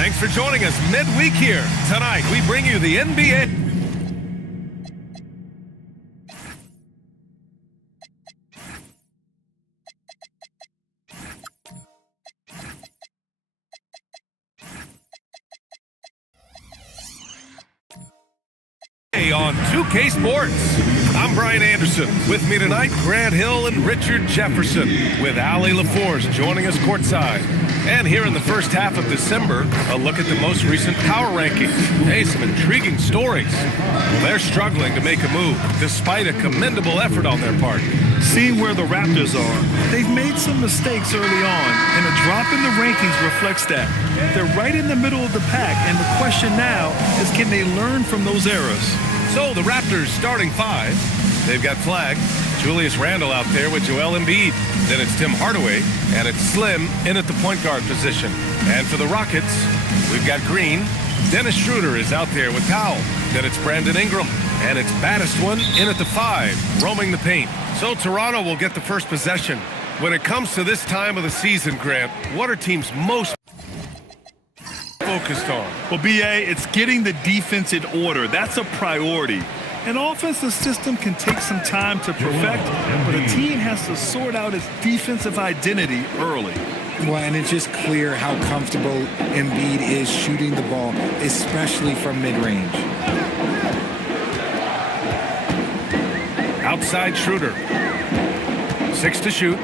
Thanks for joining us midweek here. Tonight, we bring you the NBA. On 2K Sports. I'm Brian Anderson. With me tonight, Grant Hill and Richard Jefferson, with Allie LaForce joining us courtside. And here in the first half of December, a look at the most recent power rankings. Hey, some intriguing stories. They're struggling to make a move, despite a commendable effort on their part. Seeing where the Raptors are, they've made some mistakes early on, and a drop in the rankings reflects that. They're right in the middle of the pack, and the question now is, can they learn from those errors? So the Raptors starting five. They've got Flag, Julius Randle out there with Joel Embiid. Then it's Tim Hardaway, and it's Slim in at the point guard position. And for the Rockets, we've got Green. Dennis Schroeder is out there with Powell. Then it's Brandon Ingram, and it's baddest one in at the five, roaming the paint. So Toronto will get the first possession. When it comes to this time of the season, Grant, what are teams most focused on? Well, BA, it's getting the defense in order. That's a priority. An offensive system can take some time to perfect, but a team has to sort out its defensive identity early. Well, and it's just clear how comfortable Embiid is shooting the ball, especially from mid-range. Outside Schroeder. 6 to shoot.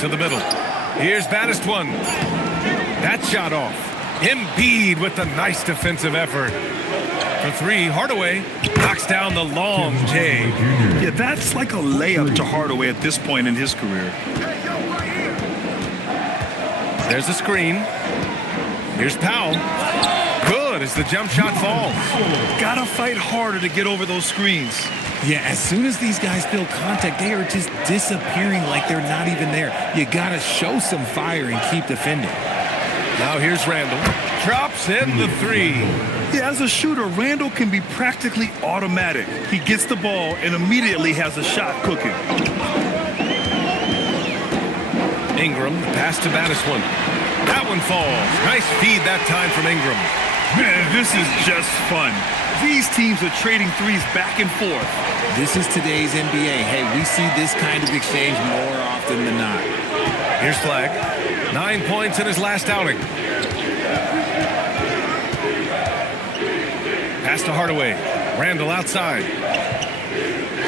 To the middle. Here's baddest one. That shot off. Embiid with the nice defensive effort. For three, Hardaway knocks down the long J. Yeah, that's like a layup to Hardaway at this point in his career. There's a screen. Here's Powell. Good as the jump shot falls. Gotta fight harder to get over those screens. Yeah, as soon as these guys feel contact, they are just disappearing like they're not even there. You gotta show some fire and keep defending. Now here's Randle. Drops in the three. Yeah, as a shooter, Randle can be practically automatic. He gets the ball and immediately has a shot cooking. Ingram, the pass to baddest one. That one falls. Nice feed that time from Ingram. Man, this is just fun. These teams are trading threes back and forth. This is today's NBA. Hey, we see this kind of exchange more often than not. Here's Flag. 9 points in his last outing. Pass to Hardaway. Randle outside.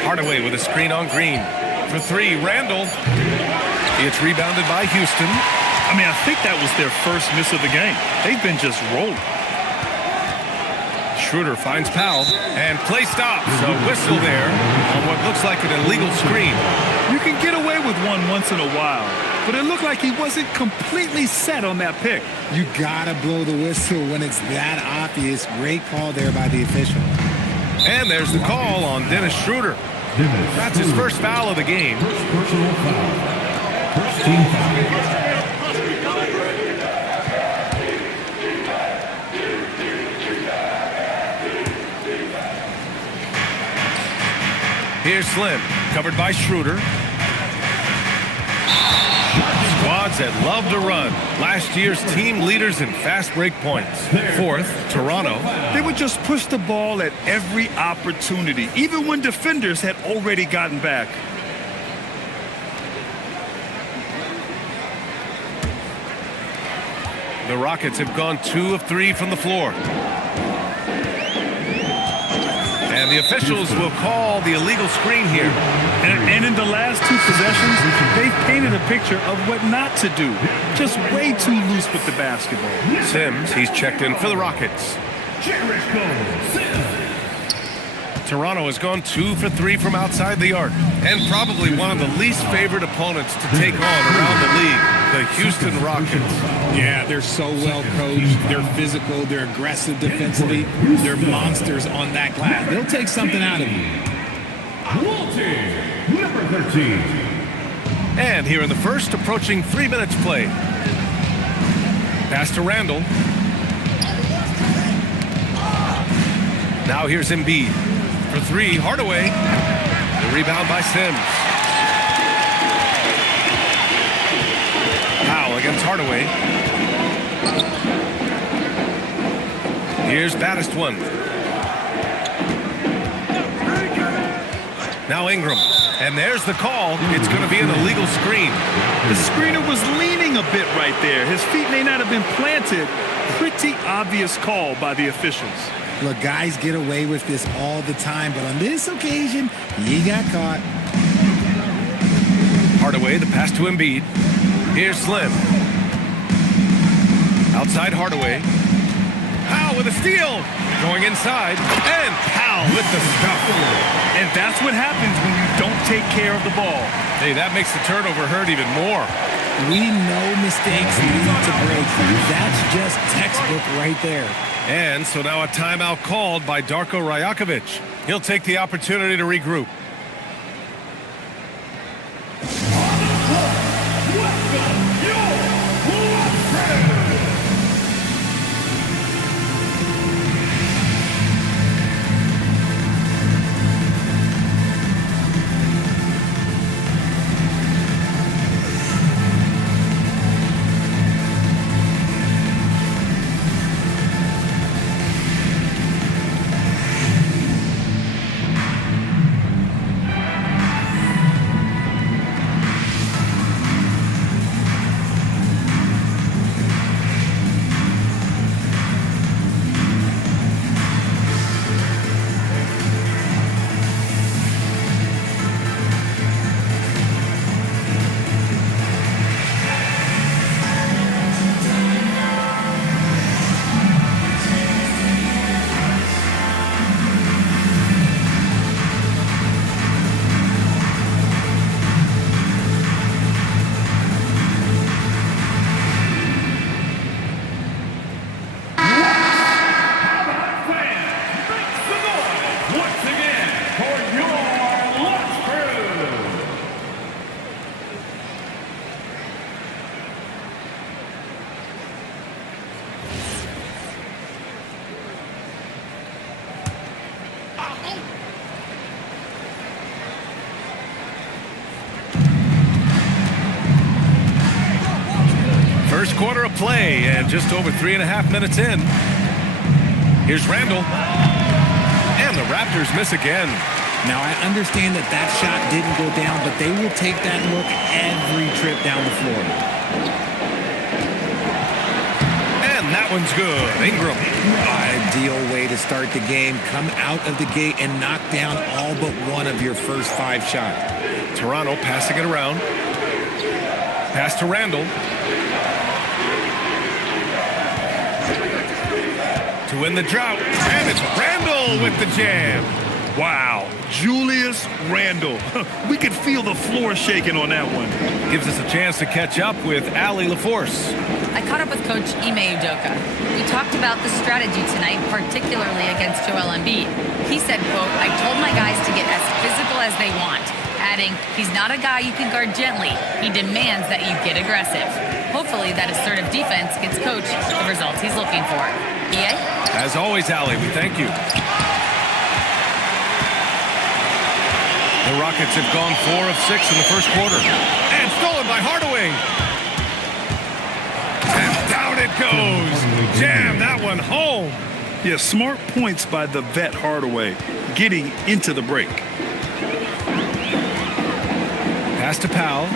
Hardaway with a screen on Green. For three, Randle. It's rebounded by Houston. I mean, I think that was their first miss of the game. They've been just rolling. Schroeder finds Powell, and play stops. A whistle there on what looks like an illegal screen. You can get away with one once in a while, but it looked like he wasn't completely set on that pick. You gotta blow the whistle when it's that obvious. Great call there by the official. And there's the call on Dennis Schroeder. That's his first foul of the game. First personal foul. First team foul. Here's Slim, covered by Schroeder. Squads that love to run. Last year's team leaders in fast break points. Fourth, Toronto. They would just push the ball at every opportunity, even when defenders had already gotten back. The Rockets have gone 2 of 3 from the floor. And the officials will call the illegal screen here. And in the last 2 possessions, they've painted a picture of what not to do. Just way too loose with the basketball. Sims, he's checked in for the Rockets. Toronto has gone 2 for 3 from outside the arc, and probably one of the least favored opponents to take on around the league, the Houston Rockets. Yeah, they're so well coached. They're physical. They're aggressive defensively. They're monsters on that glass. They'll take something out of you. Number 13. And here in the first, approaching 3 minutes play. Pass to Randle. Now here's Embiid. For three, Hardaway. The rebound by Sims. Powell against Hardaway. Here's baddest one. Now Ingram. And there's the call. It's going to be an illegal screen. The screener was leaning a bit right there. His feet may not have been planted. Pretty obvious call by the officials. Look, guys get away with this all the time, but on this occasion, he got caught. Hardaway, the pass to Embiid. Here's Slim. Outside Hardaway. Powell with a steal. Going inside. And Powell with the stuff. And that's what happens when you don't take care of the ball. Hey, that makes the turnover hurt even more. We know mistakes lead to breakthroughs. That's just textbook right there. And so now a timeout called by Darko Rajakovic. He'll take the opportunity to regroup. First quarter of play and just over 3.5 minutes in. Here's Randall. And the Raptors miss again. Now, I understand that that shot didn't go down, but they will take that look every trip down the floor. And that one's good. Ingram. Ideal way to start the game. Come out of the gate and knock down all but one of your first 5 shots. Toronto passing it around. Pass to Randall. To win the drought. And it's Randall with the jam. Wow, Julius Randle. We could feel the floor shaking on that one. Gives us a chance to catch up with Allie LaForce. I caught up with Coach Ime Udoka. We talked about the strategy tonight, particularly against Joel Embiid. He said, quote, "I told my guys to get as physical as they want," adding, "He's not a guy you can guard gently. He demands that you get aggressive." Hopefully that assertive defense gets Coach the results he's looking for. EA? As always, Allie, we thank you. The Rockets have gone 4 of 6 in the first quarter. And stolen by Hardaway. And down it goes. Jam that one home. Yeah, smart points by the vet Hardaway, getting into the break. Pass to Powell.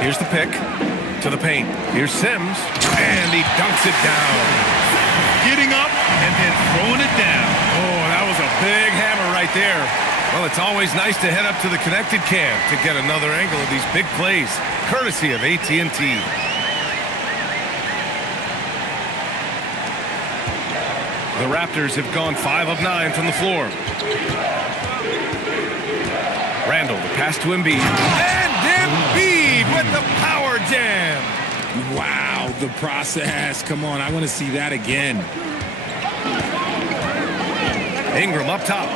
Here's the pick. To the paint. Here's Sims. And he dunks it down. Getting up and then throwing it down. Oh, that was a big hammer right there. Well, it's always nice to head up to the connected cam to get another angle of these big plays, courtesy of AT&T. The Raptors have gone 5 of 9 from the floor. Randall, the pass to Embiid. And Embiid with the power jam. Wow, the process. Come on, I want to see that again. Ingram up top.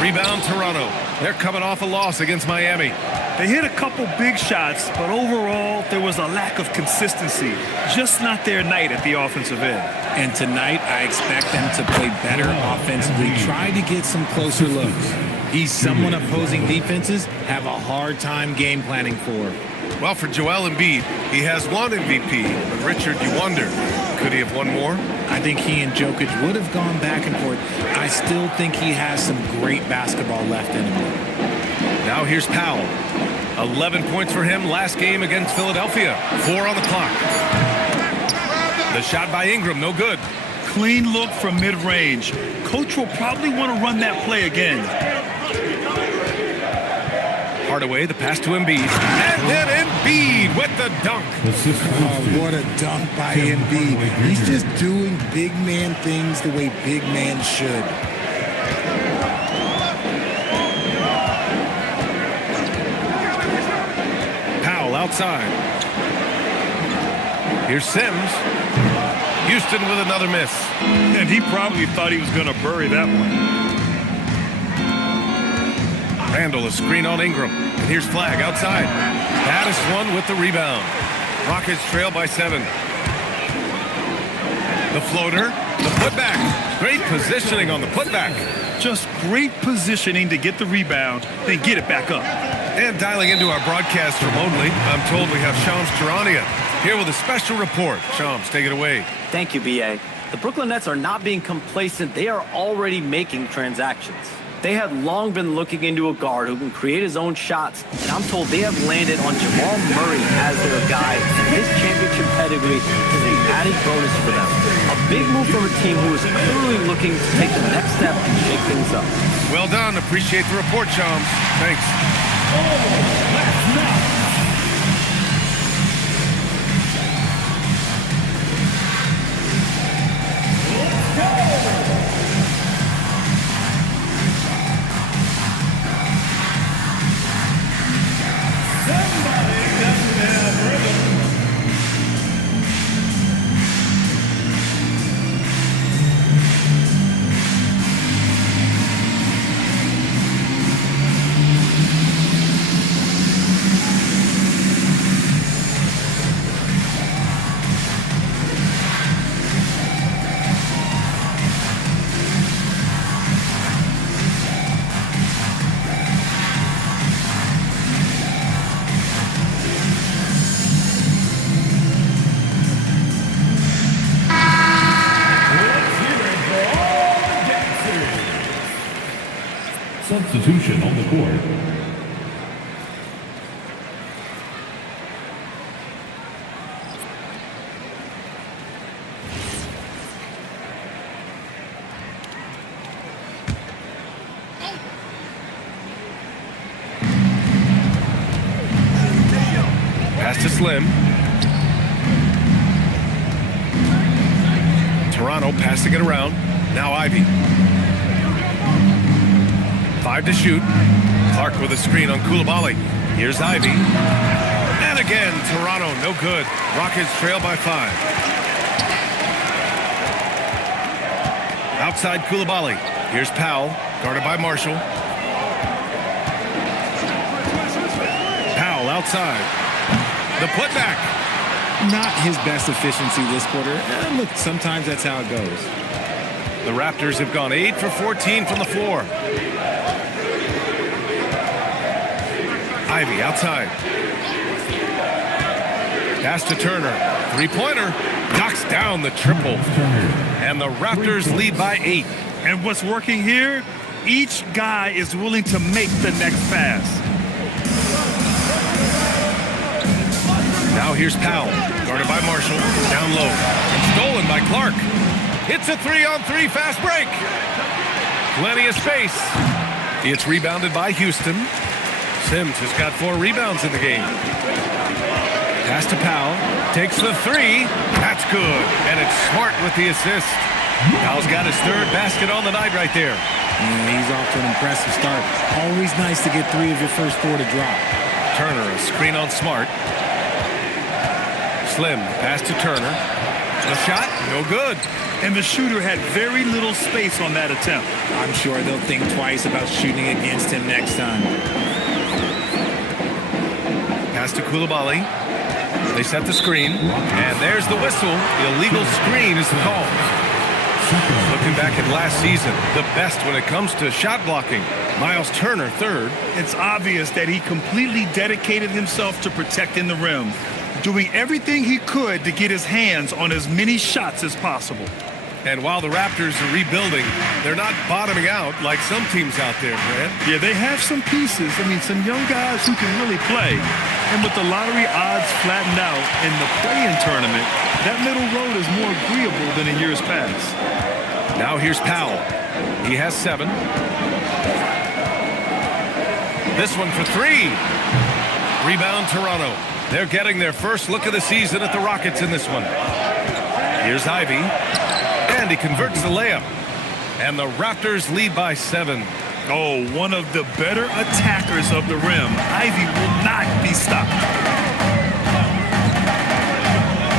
Rebound Toronto. They're coming off a loss against Miami. They hit a couple big shots, but overall, there was a lack of consistency. Just not their night at the offensive end. And tonight, I expect them to play better offensively, try to get some closer looks. He's someone opposing defenses have a hard time game planning for. Well, for Joel Embiid, he has one MVP, but Richard, you wonder, could he have won more? I think he and Jokic would have gone back and forth. I still think he has some great basketball left in him. Now here's Powell. 11 points for him last game against Philadelphia. 4 on the clock. The shot by Ingram, no good. Clean look from mid-range. Coach will probably want to run that play again. Hardaway, the pass to Embiid. And then Embiid with the dunk. Oh, what a dunk by Embiid. He's just doing big man things the way big man should. Powell outside. Here's Sims. Houston with another miss. And he probably thought he was going to bury that one. Randall, a screen on Ingram. And here's Flag outside. Addison with the rebound. Rockets trail by 7. The floater, the putback. Great positioning on the putback. Just great positioning to get the rebound, then get it back up. And dialing into our broadcast remotely, I'm told we have Shams Charania here with a special report. Shams, take it away. Thank you, B.A. The Brooklyn Nets are not being complacent. They are already making transactions. They had long been looking into a guard who can create his own shots, and I'm told they have landed on Jamal Murray as their guy, and his championship pedigree is an added bonus for them. A big move from a team who is clearly looking to take the next step and shake things up. Well done. Appreciate the report, Shams. Thanks. Substitution on the court. Pass to Slim. Toronto passing it around. Now Ivy. 5 to shoot. Clark with a screen on Coulibaly. Here's Ivy. And again, Toronto, no good. Rockets trail by 5. Outside Coulibaly. Here's Powell, guarded by Marshall. Powell outside. The putback. Not his best efficiency this quarter. Look, sometimes that's how it goes. The Raptors have gone 8 for 14 from the floor. Ivy outside. Pass to Turner. Three-pointer. Knocks down the triple. And the Raptors lead by 8. And what's working here? Each guy is willing to make the next pass. Now here's Powell. Guarded by Marshall. Down low. And stolen by Clark. It's a 3-on-3 fast break. Plenty of space. It's rebounded by Houston. Sims has got 4 rebounds in the game. Pass to Powell. Takes the 3. That's good. And it's Smart with the assist. Powell's got his 3rd basket on the night right there. Yeah, he's off to an impressive start. Always nice to get 3 of your first 4 to drop. Turner, a screen on Smart. Slim, pass to Turner. The shot, no good. And the shooter had very little space on that attempt. I'm sure they'll think twice about shooting against him next time. Pass to Koulibaly. They set the screen, and there's the whistle. The illegal screen is the call. Looking back at last season, the best when it comes to shot blocking. Miles Turner, third. It's obvious that he completely dedicated himself to protecting the rim, doing everything he could to get his hands on as many shots as possible. And while the Raptors are rebuilding, they're not bottoming out like some teams out there, Grant. Yeah, they have some pieces. I mean, some young guys who can really play. And with the lottery odds flattened out in the play-in tournament, that middle road is more agreeable than in years past. Now here's Powell. He has 7. This one for 3. Rebound Toronto. They're getting their first look of the season at the Rockets in this one. Here's Ivy. And he converts the layup. And the Raptors lead by 7. Oh, one of the better attackers of the rim. Ivy will not be stopped.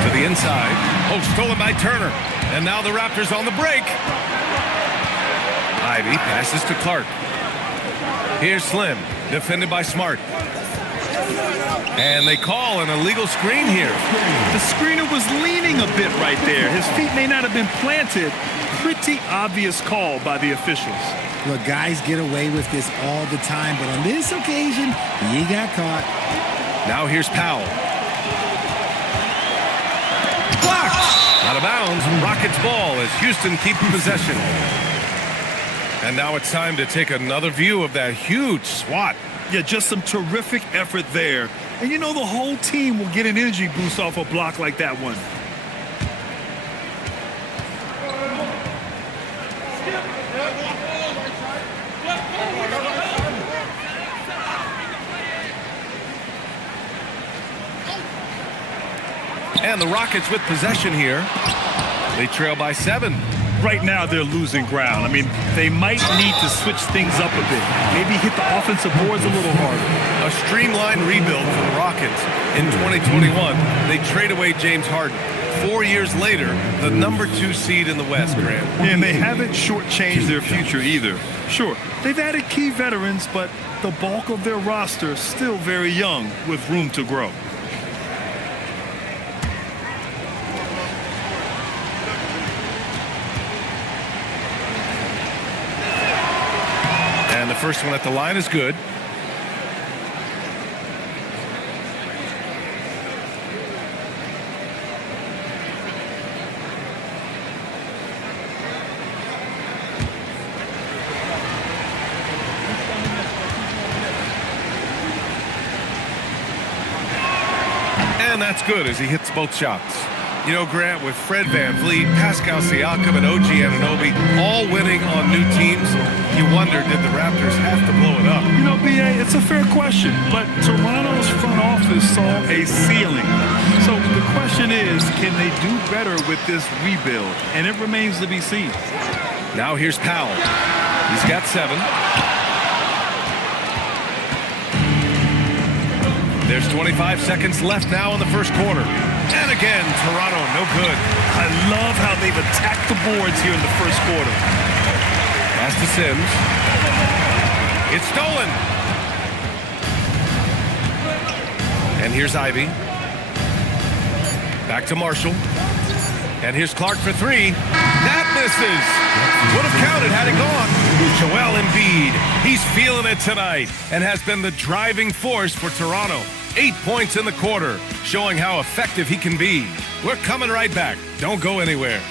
To the inside. Oh, stolen by Turner. And now the Raptors on the break. Ivy passes to Clark. Here's Slim, defended by Smart. And they call an illegal screen here. The screener was leaning a bit right there. His feet may not have been planted. Pretty obvious call by the officials. Look, guys get away with this all the time, but on this occasion, he got caught. Now here's Powell. Blocked! Out of bounds, Rockets ball as Houston keep possession. And now it's time to take another view of that huge swat. Yeah, just some terrific effort there. And you know the whole team will get an energy boost off a block like that one. And the Rockets with possession here. They trail by 7. Right now they're losing ground. I mean, they might need to switch things up a bit. Maybe hit the offensive boards a little harder. A streamlined rebuild for the Rockets. In 2021, they trade away James Harden. 4 years later, the number 2 seed in the West, Grant. And they haven't shortchanged their future either. Sure, they've added key veterans, but the bulk of their roster is still very young with room to grow. And the first one at the line is good. And that's good as he hits both shots. You know, Grant, with Fred VanVleet, Pascal Siakam, and OG Anunoby all winning on new teams, you wonder, did the Raptors have to blow it up? You know, B.A., it's a fair question, but Toronto's front office saw a ceiling. So the question is, can they do better with this rebuild? And it remains to be seen. Now here's Powell. He's got 7. There's 25 seconds left now in the first quarter. And again, Toronto, no good. I love how they've attacked the boards here in the first quarter. Pass to Sims. It's stolen. And here's Ivy. Back to Marshall. And here's Clark for 3. That misses. Would have counted had it gone. Joel Embiid. He's feeling it tonight and has been the driving force for Toronto. 8 points in the quarter, showing how effective he can be. We're coming right back. Don't go anywhere.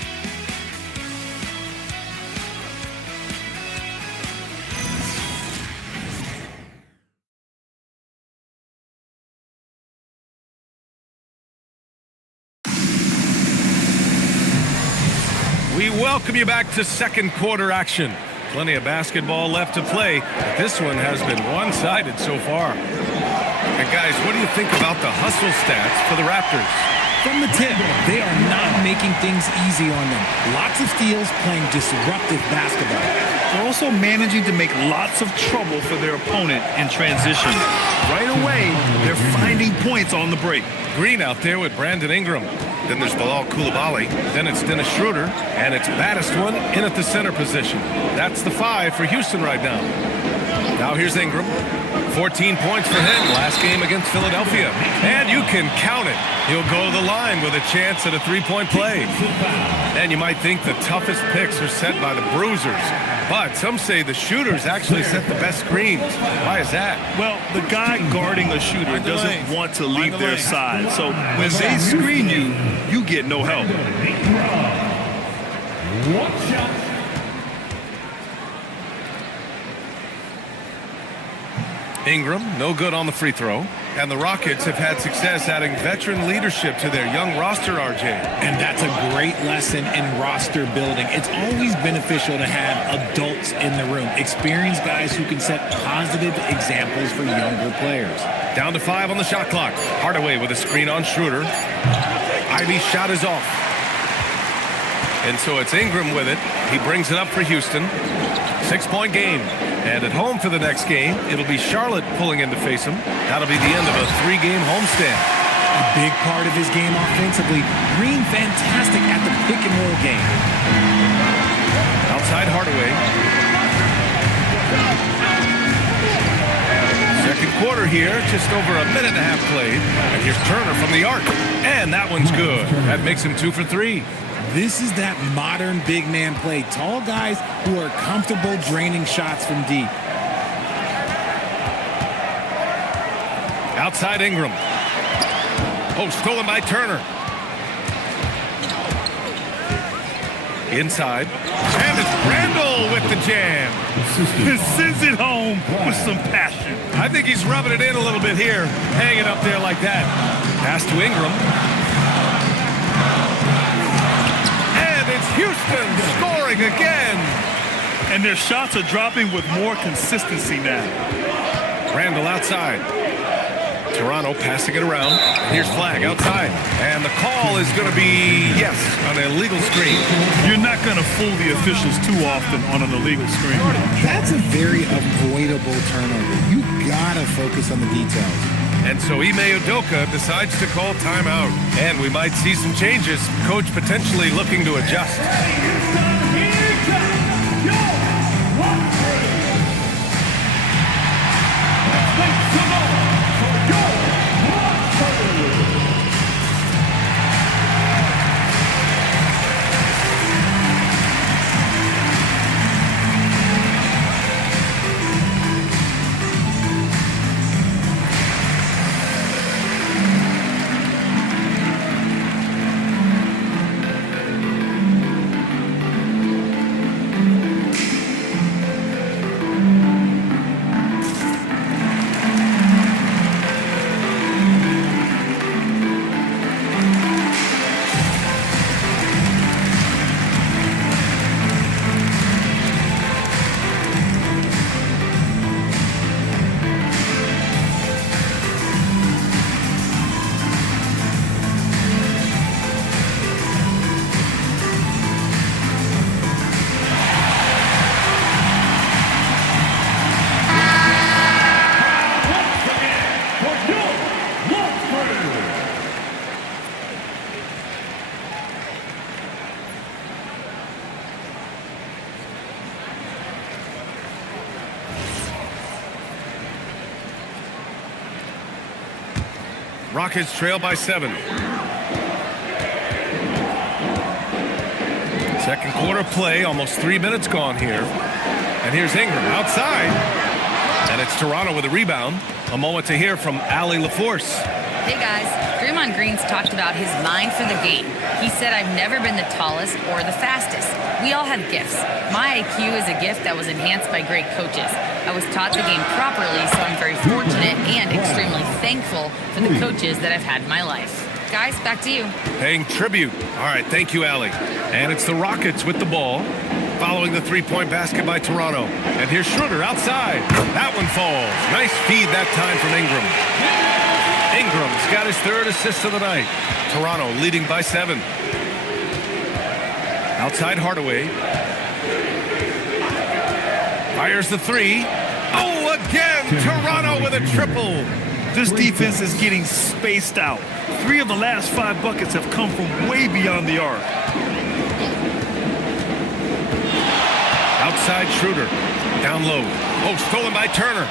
We welcome you back to second quarter action. Plenty of basketball left to play, but this one has been one-sided so far. And guys, what do you think about the hustle stats for the Raptors? From the tip, they are not making things easy on them. Lots of steals, playing disruptive basketball. They're also managing to make lots of trouble for their opponent in transition. Right away, they're finding points on the break. Green out there with Brandon Ingram. Then there's Bilal Koulibaly. Then it's Dennis Schroeder. And it's baddest one in at the center position. That's the 5 for Houston right now. Now here's Ingram. 14 points for him last game against Philadelphia. And you can count it. He'll go to the line with a chance at a three-point play. And you might think the toughest picks are set by the bruisers. But some say the shooters actually set the best screens. Why is that? Well, the guy guarding a shooter doesn't want to leave their side. So when they screen you, you get no help. Watch out. Ingram, no good on the free throw. And the Rockets have had success adding veteran leadership to their young roster, RJ. And that's a great lesson in roster building. It's always beneficial to have adults in the room, experienced guys who can set positive examples for younger players. Down to 5 on the shot clock. Hardaway with a screen on Schroeder. Ivy's shot is off. And so it's Ingram with it. He brings it up for Houston. 6-point game. And at home for the next game, it'll be Charlotte pulling in to face him. That'll be the end of a 3-game homestand. A big part of his game offensively. Green fantastic at the pick and roll game. Outside Hardaway. Second quarter here, just over a minute and a half played. And here's Turner from the arc. And that one's good. That makes him 2 for 3. This is that modern big man play. Tall guys who are comfortable draining shots from deep. Outside Ingram. Oh, stolen by Turner. Inside. And it's Randall with the jam. He sends it home with some passion. I think he's rubbing it in a little bit here. Hang it up there like that. Pass to Ingram. Houston scoring again. And their shots are dropping with more consistency now. Randall outside. Toronto passing it around. Here's Flag outside. And the call is going to be, yes, an illegal screen. You're not going to fool the officials too often on an illegal screen. That's a very avoidable turnover. You got to focus on the details. And so Ime Udoka decides to call timeout. And we might see some changes. Coach potentially looking to adjust. Rockets trail by 7. Second quarter play, almost 3 minutes gone here. And here's Ingram outside. And it's Toronto with a rebound. A moment to hear from Allie LaForce. Hey guys, Draymond Green's talked about his mind for the game. He said, I've never been the tallest or the fastest. We all have gifts. My IQ is a gift that was enhanced by great coaches. I was taught the game properly, so I'm very fortunate and extremely thankful for the coaches that I've had in my life. Guys, back to you. Paying tribute. All right, thank you, Allie. And it's the Rockets with the ball, following the three-point basket by Toronto. And here's Schroeder outside. That one falls. Nice feed that time from Ingram. Ingram's got his 3rd assist of the night. Toronto leading by 7. Outside Hardaway. Fires the 3. Oh, again, Toronto with a triple. This defense is getting spaced out. 3 of the last 5 buckets have come from way beyond the arc. Outside Schroeder. Down low. Oh, stolen by Turner.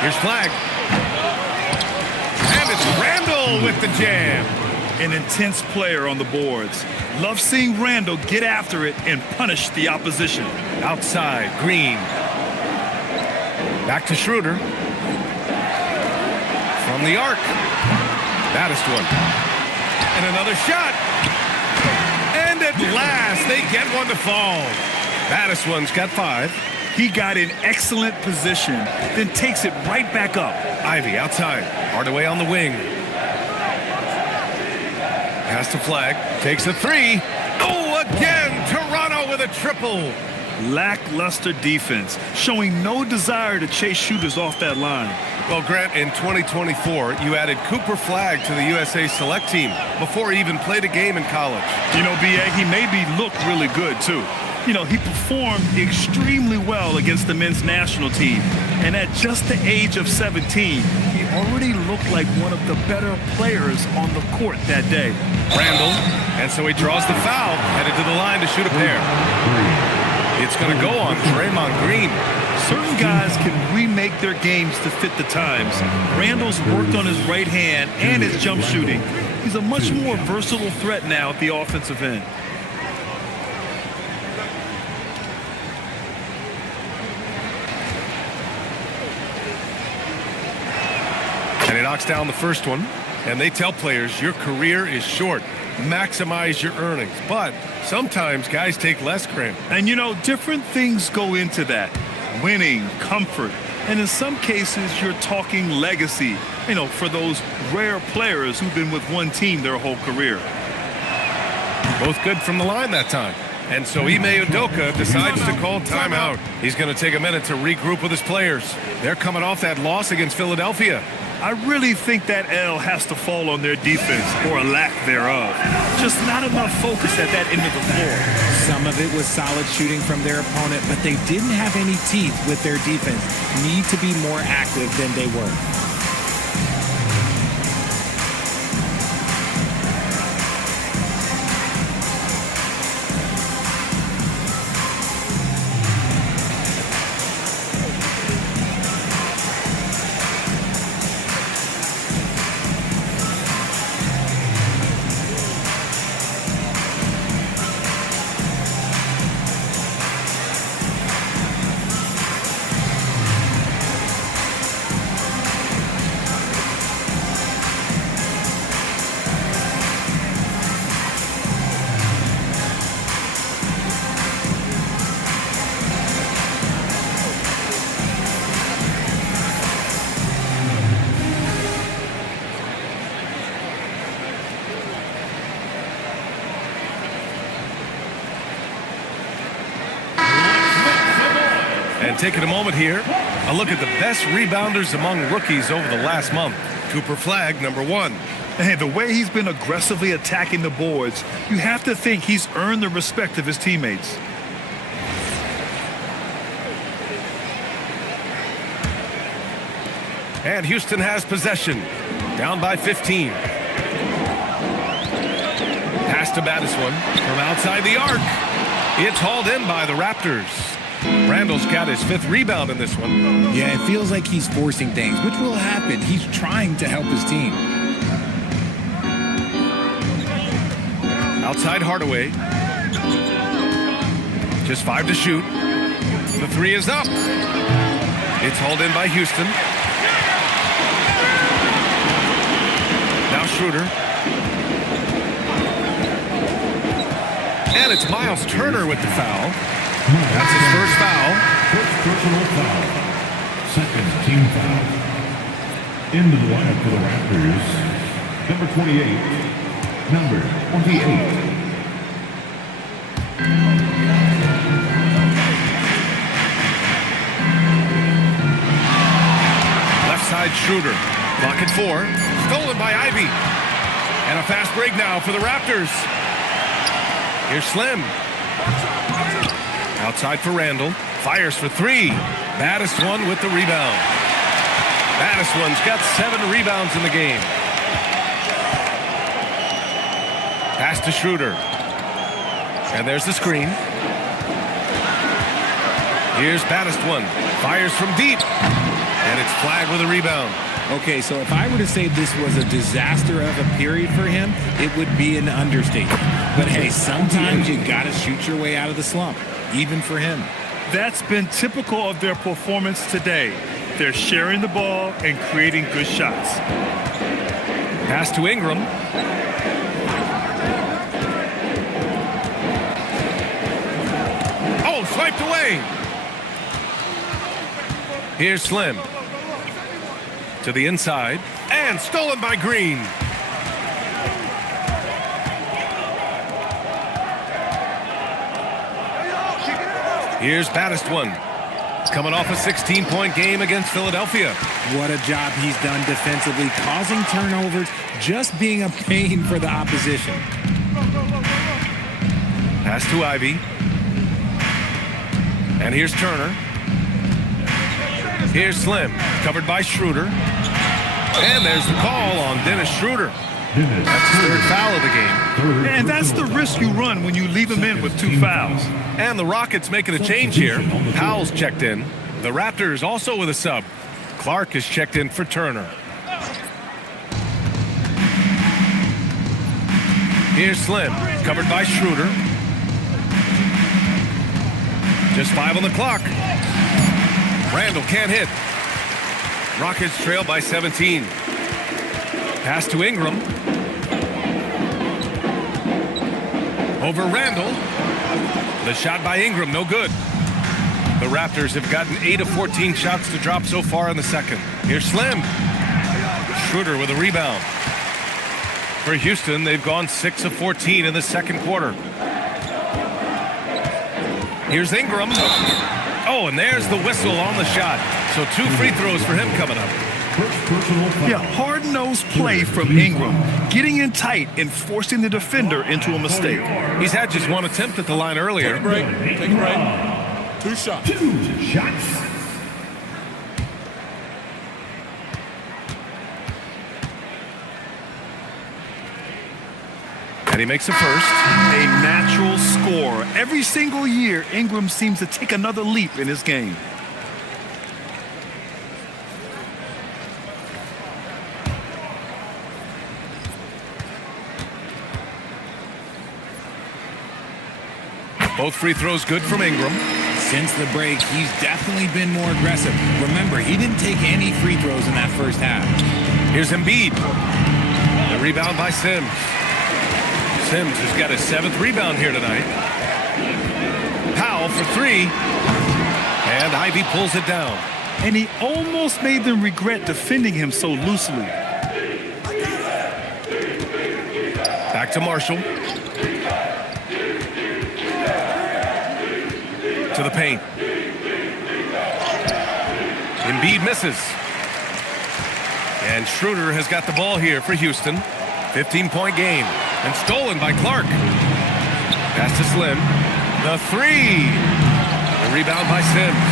Here's Flag. And it's Randall with the jam. An intense player on the boards. Love seeing Randall get after it and punish the opposition. Outside, Green. Back to Schroeder. From the arc. Baddest one. And another shot. And at last, they get one to fall. Baddest one's got 5. He got in excellent position, then takes it right back up. Ivy outside. Hardaway on the wing. Pass to Flag. Takes a 3. Oh, again, Toronto with a triple. Lackluster defense, showing no desire to chase shooters off that line. Well, Grant, in 2024, you added Cooper Flag to the USA Select team before he even played a game in college. You know, B.A., he maybe looked really good, too. You know, he performed extremely well against the men's national team. And at just the age of 17, he already looked like one of the better players on the court that day. Randall, and so he draws the foul, headed to the line to shoot a pair. It's going to go on Draymond Green. Certain guys can remake their games to fit the times. Randall's worked on his right hand and his jump shooting. He's a much more versatile threat now at the offensive end. And he knocks down the first one. And they tell players, your career is short. Maximize your earnings. But sometimes guys take less, Grant. And, you know, different things go into that. Winning, comfort, and in some cases, you're talking legacy, you know, for those rare players who've been with one team their whole career. Both good from the line that time. And so Ime Udoka decides to call timeout. He's going to take a minute to regroup with his players. They're coming off that loss against Philadelphia. I really think that L has to fall on their defense, or a lack thereof. Just not enough focus at that end of the floor. Some of it was solid shooting from their opponent, but they didn't have any teeth with their defense. Need to be more active than they were. And taking a moment here, a look at the best rebounders among rookies over the last month. Cooper Flag, number 1. And the way he's been aggressively attacking the boards, you have to think he's earned the respect of his teammates. And Houston has possession. Down by 15. Pass to Baddest one from outside the arc. It's hauled in by the Raptors. Randall's got his 5th rebound in this one. Yeah, it feels like he's forcing things, which will happen. He's trying to help his team. Outside Hardaway. Just 5 to shoot. The 3 is up. It's hauled in by Houston. Now Schroeder. And it's Miles Turner with the foul. That's his first foul. First personal foul. Second team foul. Into the lineup for the Raptors. Number 28. Number 28. Left side Schroeder. Clock at 4. Stolen by Ivy. And a fast break now for the Raptors. Here's Slim. Outside for Randall. Fires for 3. Baddest one with the rebound. Baddest one's got 7 rebounds in the game. Pass to Schroeder. And there's the screen. Here's Baddest one. Fires from deep. And it's flagged with a rebound. Okay, so if I were to say this was a disaster of a period for him, it would be an understatement. But hey, sometimes you got to shoot your way out of the slump, even for him. That's been typical of their performance today. They're sharing the ball and creating good shots. Pass to Ingram. Oh, swiped away. Here's Slim. To the inside. And stolen by Green. Here's Baddest one. Coming off a 16-point game against Philadelphia. What a job he's done defensively, causing turnovers, just being a pain for the opposition. Pass to Ivy. And here's Turner. Here's Slim, covered by Schroeder. And there's the call on Dennis Schroeder. That's his third foul of the game. And that's the risk you run when you leave him in with 2 fouls. And the Rockets making a change here. Powell's checked in. The Raptors also with a sub. Clark is checked in for Turner. Here's Slim, covered by Schroeder. Just 5 on the clock. Randall can't hit. Rockets trail by 17. Pass to Ingram. Over Randall. The shot by Ingram, no good. The Raptors have gotten 8 of 14 shots to drop so far in the second. Here's Slim. Schroeder with a rebound. For Houston, they've gone 6 of 14 in the second quarter. Here's Ingram. Oh, and there's the whistle on the shot. So 2 free throws for him coming up. Yeah, hard-nosed play from Ingram, getting in tight and forcing the defender into a mistake. He's had just 1 attempt at the line earlier. Take a break. 2 shots. 2 shots. And he makes a first. A natural scorer. Every single year, Ingram seems to take another leap in his game. Both free throws good from Ingram. Since the break, he's definitely been more aggressive. Remember, he didn't take any free throws in that first half. Here's Embiid. The rebound by Sims. Sims has got his 7th rebound here tonight. Powell for 3. And Ivy pulls it down. And he almost made them regret defending him so loosely. Back to Marshall. To the paint. Embiid misses. And Schroeder has got the ball here for Houston. 15-point game. And stolen by Clark. Pass to Slim. The 3. The rebound by Sims.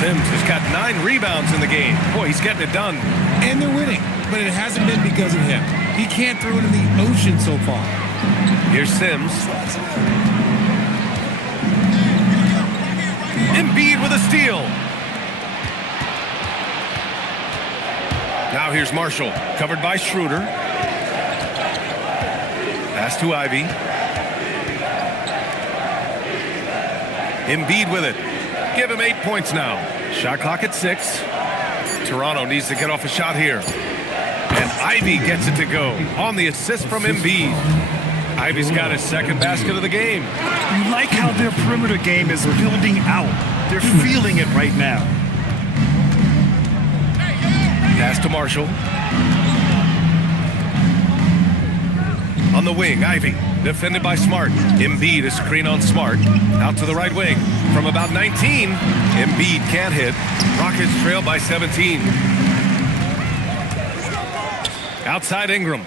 Sims has got 9 rebounds in the game. Boy, he's getting it done. And they're winning, but it hasn't been because of him. He can't throw it in the ocean so far. Here's Sims. Embiid with a steal. Now here's Marshall, covered by Schroeder. Pass to Ivy. Embiid with it. Give him 8 points now. Shot clock at 6. Toronto needs to get off a shot here. And Ivy gets it to go on the assist from Embiid. Ivy's got his 2nd basket of the game. You like how their perimeter game is building out. They're feeling it right now. Pass to Marshall. On the wing, Ivy, defended by Smart. Embiid is screen on Smart. Out to the right wing. From about 19, Embiid can't hit. Rockets trail by 17. Outside Ingram.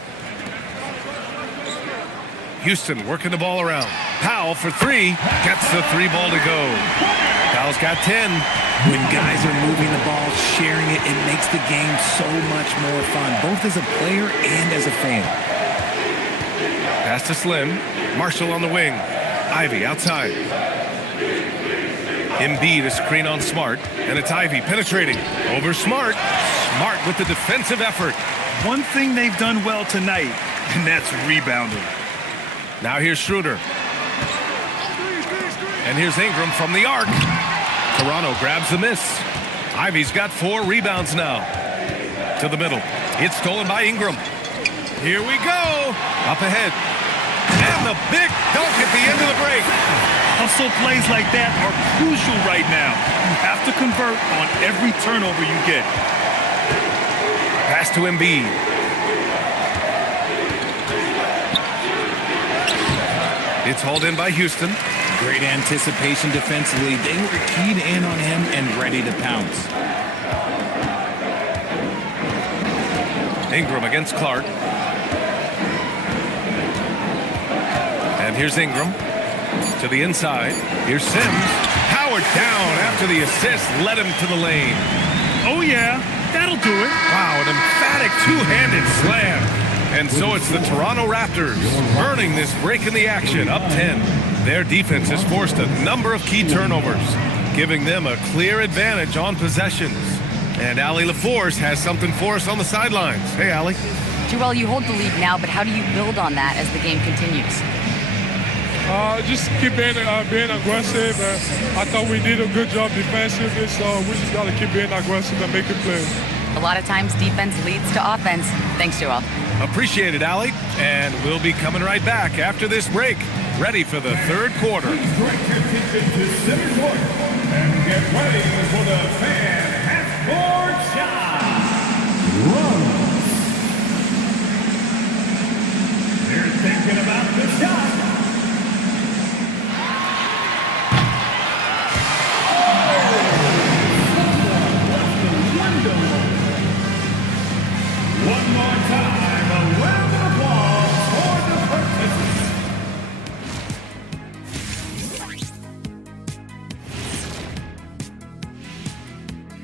Houston working the ball around. Powell for 3. Gets the 3 ball to go. Powell's got 10. When guys are moving the ball, sharing it, it makes the game so much more fun, both as a player and as a fan. Pass to Slim. Marshall on the wing. Ivy outside. Embiid is screen on Smart, and it's Ivy penetrating over Smart. Smart with the defensive effort. One thing they've done well tonight, and that's rebounding. Now here's Schroeder. And here's Ingram from the arc. Toronto grabs the miss. Ivy's got 4 rebounds now. To the middle. It's stolen by Ingram. Here we go. Up ahead. And the big dunk at the end of the break. Hustle plays like that are crucial right now. You have to convert on every turnover you get. Pass to Embiid. It's hauled in by Houston. Great anticipation defensively. They were keyed in on him and ready to pounce. Ingram against Clark. And here's Ingram to the inside. Here's Sims. Powered down after the assist led him to the lane. Oh, yeah. That'll do it. Wow, an emphatic two-handed slam. And so it's the Toronto Raptors earning this break in the action, up 10. Their defense has forced a number of key turnovers, giving them a clear advantage on possessions. And Allie LaForce has something for us on the sidelines. Hey, Allie. Joel, you hold the lead now, but how do you build on that as the game continues? Just keep being aggressive. I thought we did a good job defensively, so we just got to keep being aggressive and make it play. A lot of times defense leads to offense. Thanks, Joel. Appreciate it, Allie. And we'll be coming right back after this break, ready for the third quarter. Direct your attention to center court and get ready for the fan half-court shot. Runs. They're thinking about the shot. One more time, a round of applause for the participants.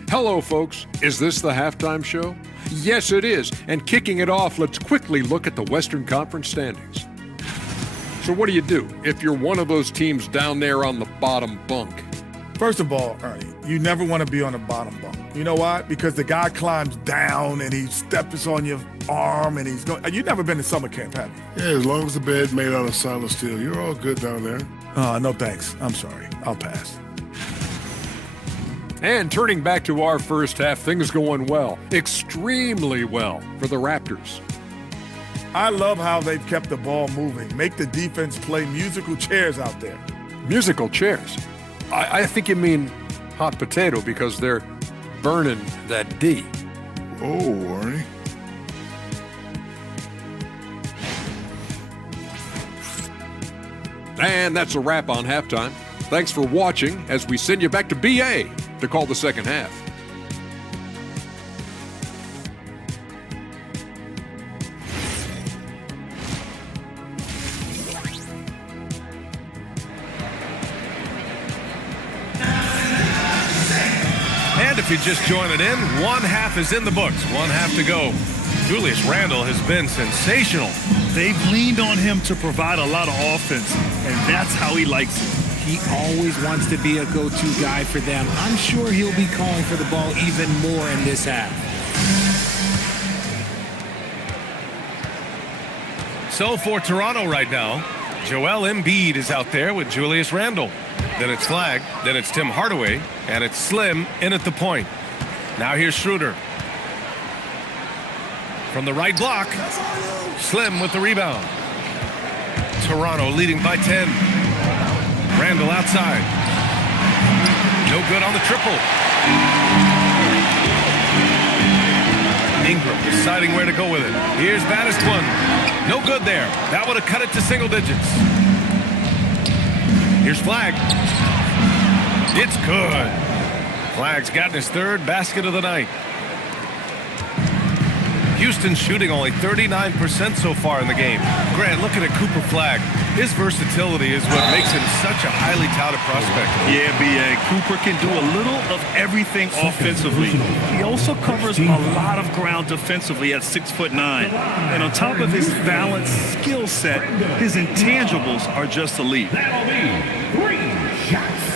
Hello, folks. Is this the halftime show? Yes, it is. And kicking it off, let's quickly look at the Western Conference standings. So what do you do if you're one of those teams down there on the bottom bunk? First of all, Ernie, you never want to be on the bottom bunk. You know why? Because the guy climbs down and he steps on your arm and he's going. You've never been to summer camp, have you? Yeah, as long as the bed's made out of solid steel, you're all good down there. No thanks. I'm sorry. I'll pass. And turning back to our first half, things going well, extremely well for the Raptors. I love how they've kept the ball moving. Make the defense play musical chairs out there. Musical chairs? I think you mean hot potato because they're burning that D. Oh, Ernie. And that's a wrap on halftime. Thanks for watching as we send you back to BA to call the second half. And if you're just joining in, one half is in the books, one half to go. Julius Randle has been sensational. They've leaned on him to provide a lot of offense, and that's how he likes it. He always wants to be a go-to guy for them. I'm sure he'll be calling for the ball even more in this half. So for Toronto right now, Joel Embiid is out there with Julius Randle. Then it's Flag, then it's Tim Hardaway, and it's Slim in at the point. Now here's Schroeder. From the right block, Slim with the rebound. Toronto leading by 10. Randle outside. No good on the triple. Ingram deciding where to go with it. Here's baddest one. No good there. That would have cut it to single digits. Here's Flag. It's good. Flag's gotten his third basket of the night. Houston's shooting only 39% so far in the game. Grant, looking at Cooper Flag, his versatility is what makes him such a highly touted prospect. Yeah, B.A. Cooper can do a little of everything offensively. He also covers a lot of ground defensively at 6'9". And on top of his balanced skill set, his intangibles are just elite. That'll be 3 shots.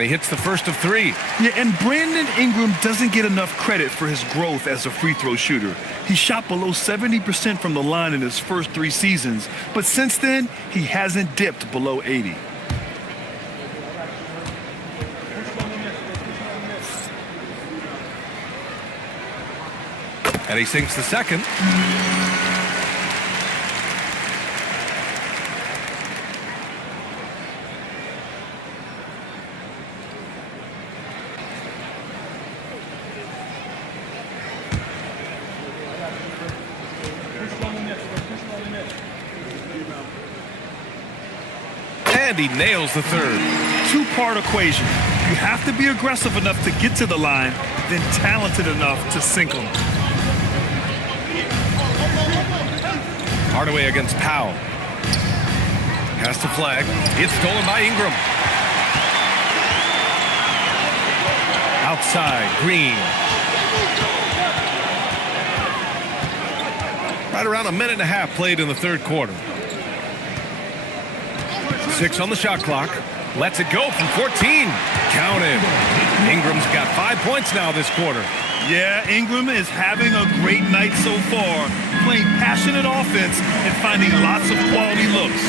And he hits the first of 3. Yeah, and Brandon Ingram doesn't get enough credit for his growth as a free throw shooter. He shot below 70% from the line in his first 3 seasons, but since then, he hasn't dipped below 80. And he sinks the second. And he nails the third. 2-part equation. You have to be aggressive enough to get to the line, then talented enough to sink them. Hardaway against Powell. Has to flag. It's stolen by Ingram. Outside, Green. Right around a minute and a half played in the third quarter. 6 on the shot clock. Lets it go from 14. Counted. Ingram's got 5 points now this quarter. Yeah, Ingram is having a great night so far, playing passionate offense and finding lots of quality looks.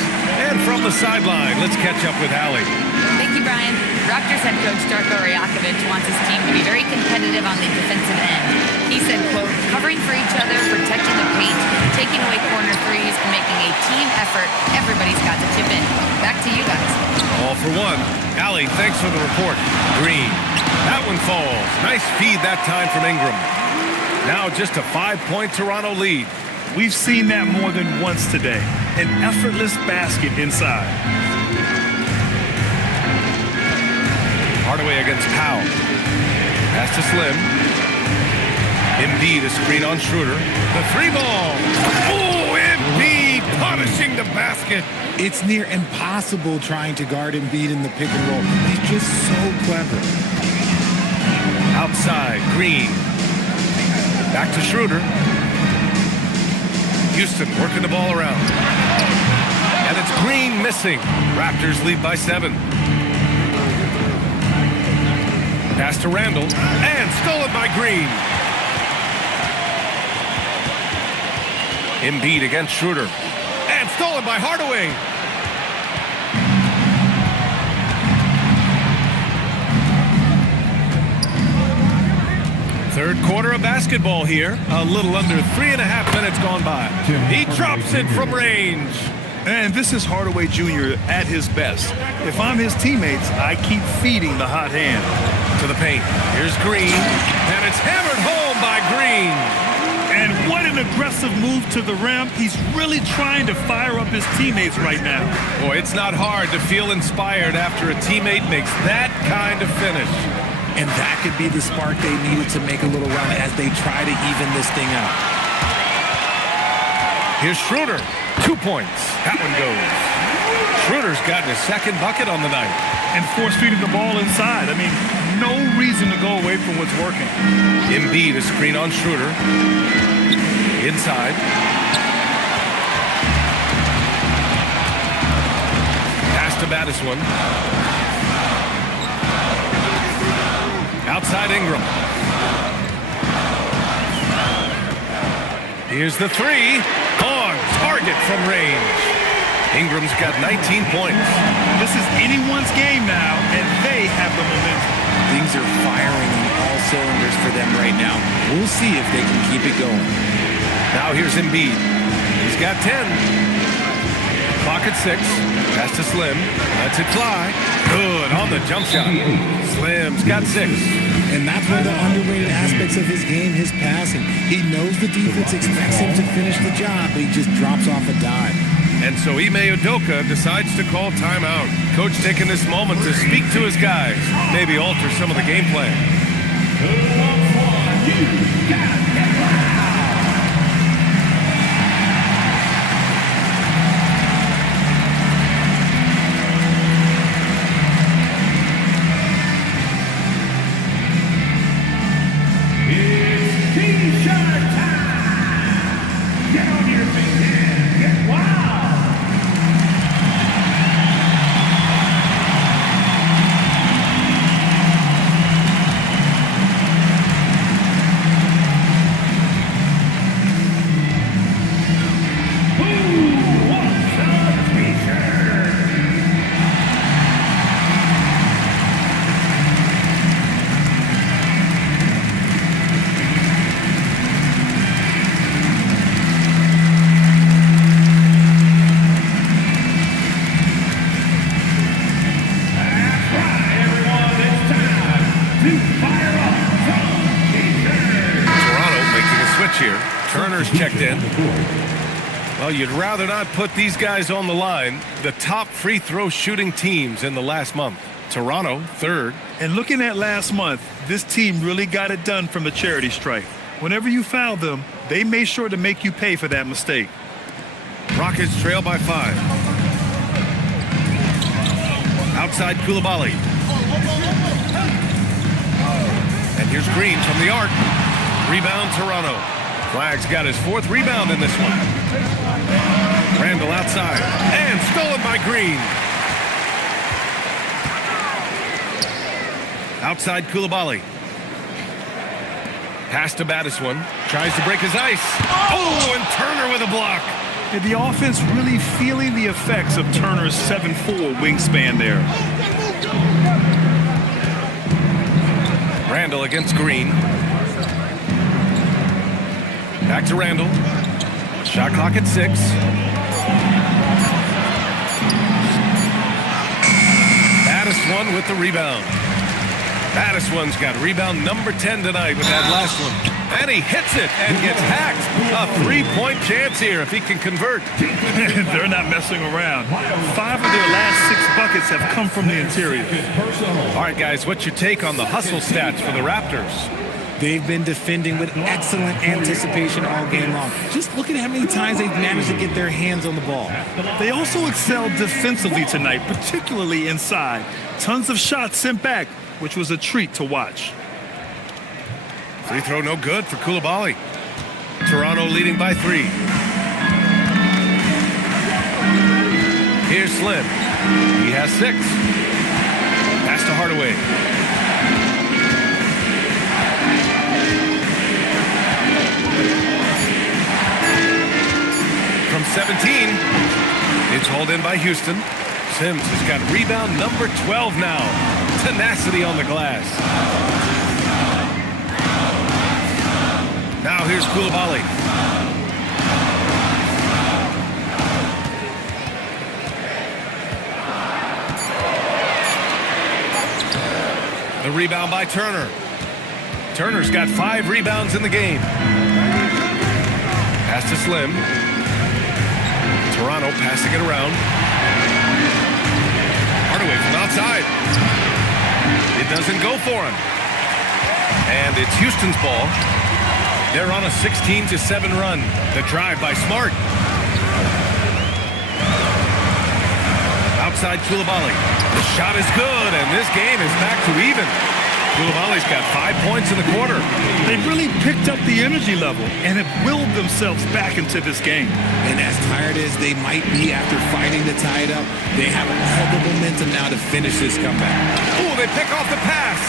And from the sideline, let's catch up with Allie. Thank you, Brian. Raptors head coach Darko Rajakovic wants his team to be very competitive on the defensive end. He said, quote, covering for each other, protecting the paint, taking away corner threes, and making a team effort. Everybody's got to chip in. Back to you guys. All for one. Allie, thanks for the report. Green. That one falls. Nice feed that time from Ingram. Now just a 5-point Toronto lead. We've seen that more than once today. An effortless basket inside. Hardaway against Powell. Pass to Slim. Embiid, a screen on Schroeder. The 3-ball. Oh, Embiid punishing the basket. It's near impossible trying to guard Embiid in the pick and roll. He's just so clever. Outside, Green. Back to Schroeder. Houston working the ball around. And it's Green missing. Raptors lead by 7. Pass to Randall. And stolen by Green. Embiid against Schroeder. And stolen by Hardaway. Third quarter of basketball here. A little under 3.5 minutes gone by. He drops it from range. And this is Hardaway Jr. at his best. If I'm his teammates, I keep feeding the hot hand. To the paint. Here's Green. And it's hammered home by Green. And what an aggressive move to the rim. He's really trying to fire up his teammates right now. Boy, it's not hard to feel inspired after a teammate makes that kind of finish. And that could be the spark they needed to make a little run as they try to even this thing out. Here's Schroeder. 2 points. That one goes. Schroeder's gotten his second bucket on the night. And force feeding the ball inside. I mean, no reason to go away from what's working. Embiid, a screen on Schroeder. Inside. Pass to Madison. Outside Ingram. Here's the 3. On target from range. Ingram's got 19 points. This is anyone's game now, and they have the momentum. Things are firing on all cylinders for them right now. We'll see if they can keep it going. Now here's Embiid. He's got 10. Clock at 6. Pass to Slim. Lets it fly. Good on the jump shot. Slim's got 6. And that's one of the underrated aspects of his game, his passing. He knows the defense expects him to finish the job, but he just drops off a dime. And so Ime Udoka decides to call timeout. Coach taking this moment to speak to his guys, maybe alter some of the game plan. fourth. Well, you'd rather not put these guys on the line. The top free throw shooting teams in the last month. Toronto, third. And looking at last month, this team really got it done from the charity stripe. Whenever you fouled them, they made sure to make you pay for that mistake. Rockets trail by 5. Outside Koulibaly. And here's Green from the arc. Rebound Toronto. Flagg's got his 4th rebound in this one. Randall outside. And stolen by Green. Outside Koulibaly. Pass to Battiswan. Tries to break his ice. Oh, and Turner with a block. And the offense really feeling the effects of Turner's 7'4" wingspan there. Randall against Green. Back to Randall. Shot clock at 6. Battiswan with the rebound. Battiswan's got rebound number 10 tonight with that last one. And he hits it and gets hacked. A 3-point chance here if he can convert. They're not messing around. 5 of their last 6 buckets have come from the interior. All right, guys, what's your take on the hustle stats for the Raptors? They've been defending with excellent anticipation all game long. Just look at how many times they've managed to get their hands on the ball. They also excelled defensively tonight, particularly inside. Tons of shots sent back, which was a treat to watch. Free throw no good for Koulibaly. Toronto leading by 3. Here's Slim. He has 6. Pass to Hardaway. From 17, it's hauled in by Houston. Sims has got rebound number 12 now. Tenacity on the glass. Now here's Koulibaly. The rebound by Turner. Turner's got 5 rebounds in the game. Pass to Slim. Toronto passing it around. Hardaway from outside. It doesn't go for him. And it's Houston's ball. They're on a 16-7 run. The drive by Smart. Outside Koulibaly. The shot is good, and this game is back to even. Koulibaly's got 5 points in the quarter. They've really picked up the energy level and have willed themselves back into this game. And as tired as they might be after fighting to tie it up, they have all the momentum now to finish this comeback. Oh, they pick off the pass.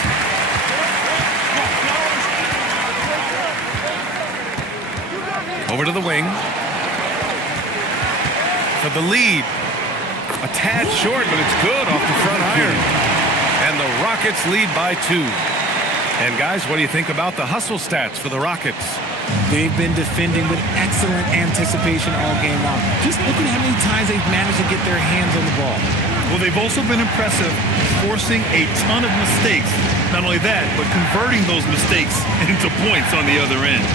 Over to the wing. For the lead. A tad short, but it's good off the front iron. And the Rockets lead by 2. And guys, what do you think about the hustle stats for the Rockets? They've been defending with excellent anticipation all game long. Just look at how many times they've managed to get their hands on the ball. Well, they've also been impressive, forcing a ton of mistakes. Not only that, but converting those mistakes into points on the other end.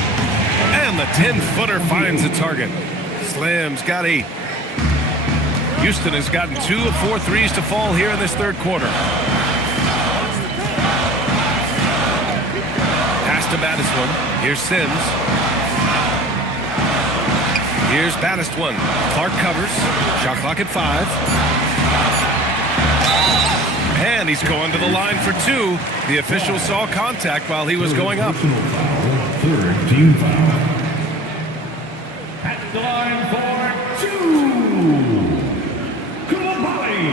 And the 10-footer finds the target. Slim's got 8. Houston has gotten 2 of 4 threes to fall here in this third quarter. Pass to Battiswan. Here's Sims. Here's Battiswan. Clark covers. Shot clock at 5. And he's going to the line for 2. The official saw contact while he was going up. Third team foul. At the line for 2. Koulibaly.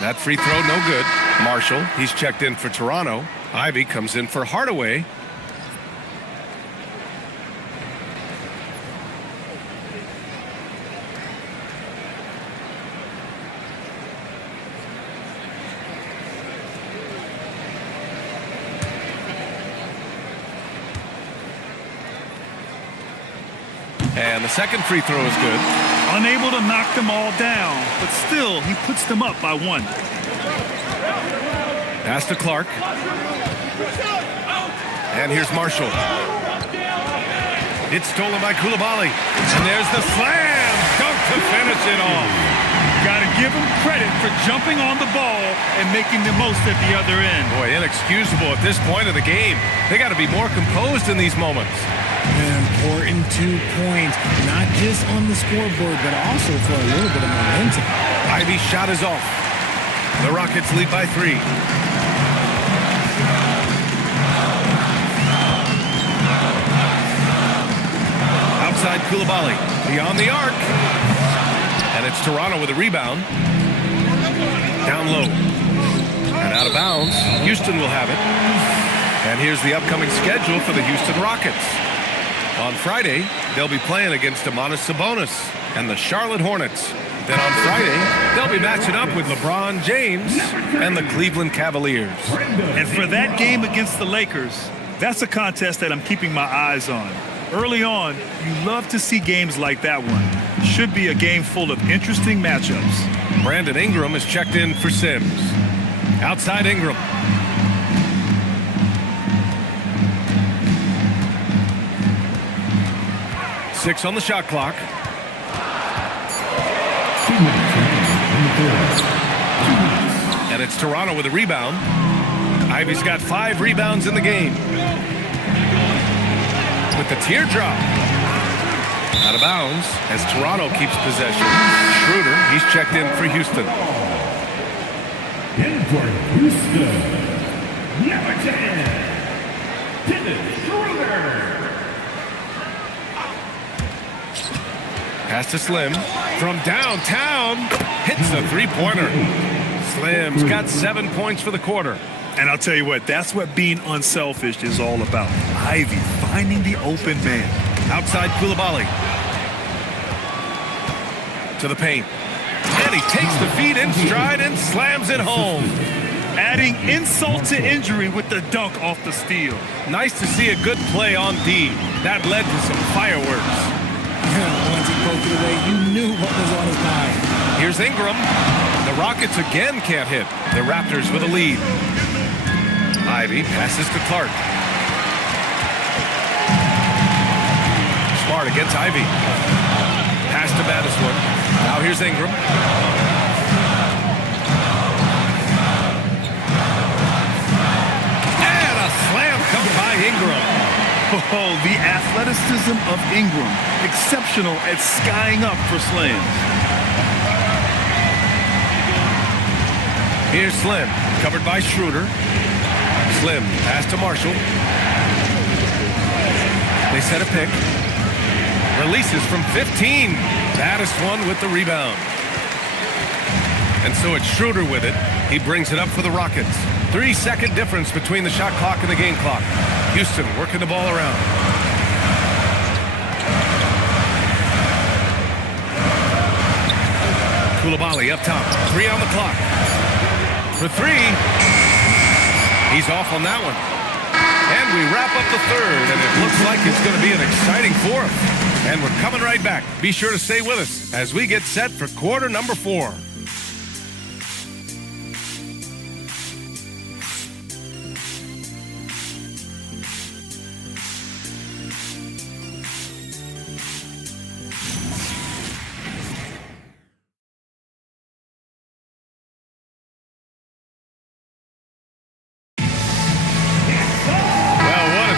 That free throw, no good. Marshall, he's checked in for Toronto. Ivy comes in for Hardaway. And the second free throw is good. Unable to knock them all down, but still, he puts them up by 1. Pass to Clark. And here's Marshall. It's stolen by Coulibaly. And there's the slam dunk to finish it off. Got to give him credit for jumping on the ball and making the most at the other end. Boy, inexcusable at this point of the game. They got to be more composed in these moments. An important 2 points, not just on the scoreboard, but also for a little bit of momentum. Ivy's shot is off. The Rockets lead by 3. Outside Coulibaly, beyond the arc. And it's Toronto with a rebound. Down low. And out of bounds. Houston will have it. And here's the upcoming schedule for the Houston Rockets. On Friday, they'll be playing against Domantas Sabonis and the Charlotte Hornets. Then on Friday, they'll be matching up with LeBron James and the Cleveland Cavaliers. And for that game against the Lakers, that's a contest that I'm keeping my eyes on. Early on, you love to see games like that one. Should be a game full of interesting matchups. Brandon Ingram is checked in for Sims. Outside Ingram. Six on the shot clock. And it's Toronto with a rebound. Ivy's got 5 rebounds in the game. With the teardrop. Out of bounds as Toronto keeps possession. Schroeder, he's checked in for Houston. In for Houston, number 10, Dennis Schroeder. Pass to Slim from downtown. Hits a 3-pointer. Slim's got 7 points for the quarter. And I'll tell you what, that's what being unselfish is all about. Ivy finding the open man. Outside Coulibaly. To the paint. And he takes the feed in stride and slams it home. Adding insult to injury with the dunk off the steal. Nice to see a good play on D. That led to some fireworks. Once he poked it away, you knew what was on his mind. Here's Ingram. The Rockets again can't hit. The Raptors with a lead. Ivy passes to Clark. Smart against Ivy. Pass to Madison. Now here's Ingram. And a slam come by Ingram. Oh, the athleticism of Ingram. Exceptional at skying up for slams. Here's Slim, covered by Schroeder. Slim, pass to Marshall. They set a pick. Releases from 15. Baddest one with the rebound. And so it's Schroeder with it. He brings it up for the Rockets. 3-second difference between the shot clock and the game clock. Houston working the ball around. Coulibaly up top. 3 on the clock. For 3. He's off on that one. And we wrap up the third, and it looks like it's going to be an exciting fourth. And we're coming right back. Be sure to stay with us as we get set for quarter number 4.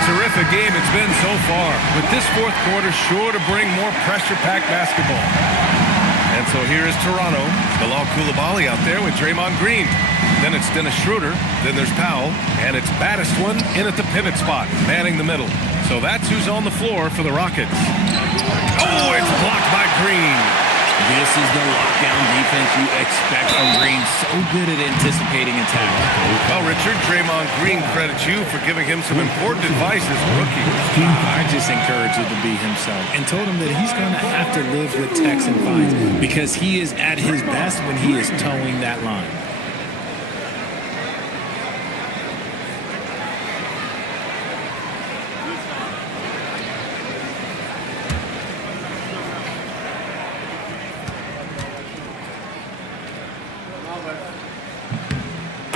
Terrific game it's been so far, with this fourth quarter sure to bring more pressure-packed basketball. And so here is Toronto. Bilal Coulibaly out there with Draymond Green. Then it's Dennis Schroeder. Then there's Powell. And it's baddest one in at the pivot spot, manning the middle. So that's who's on the floor for the Rockets. Oh, it's blocked by Green. This is the lockdown defense you expect from Green. So good at anticipating attack. Well, Richard, Draymond Green credits you for giving him some important advice as a rookie. I just encouraged him to be himself and told him that he's going to have to live with techs and fines because he is at his best when he is towing that line.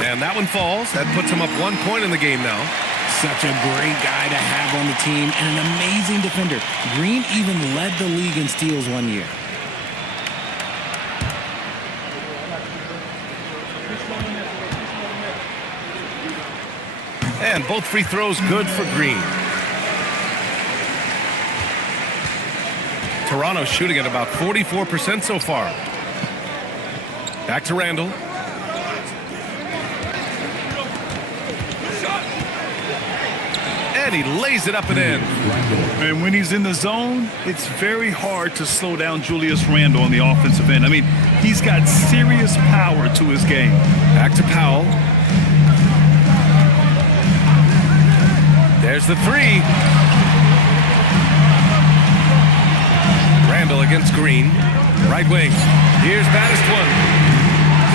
And that one falls. That puts him up 1 point in the game now. Such a great guy to have on the team and an amazing defender. Green even led the league in steals one year. And both free throws good for Green. Toronto shooting at about 44% so far. Back to Randall. And he lays it up and in. And when he's in the zone, it's very hard to slow down Julius Randle on the offensive end. I mean, he's got serious power to his game. Back to Powell. There's the three. Randall against Green. Right wing. Here's baddest one.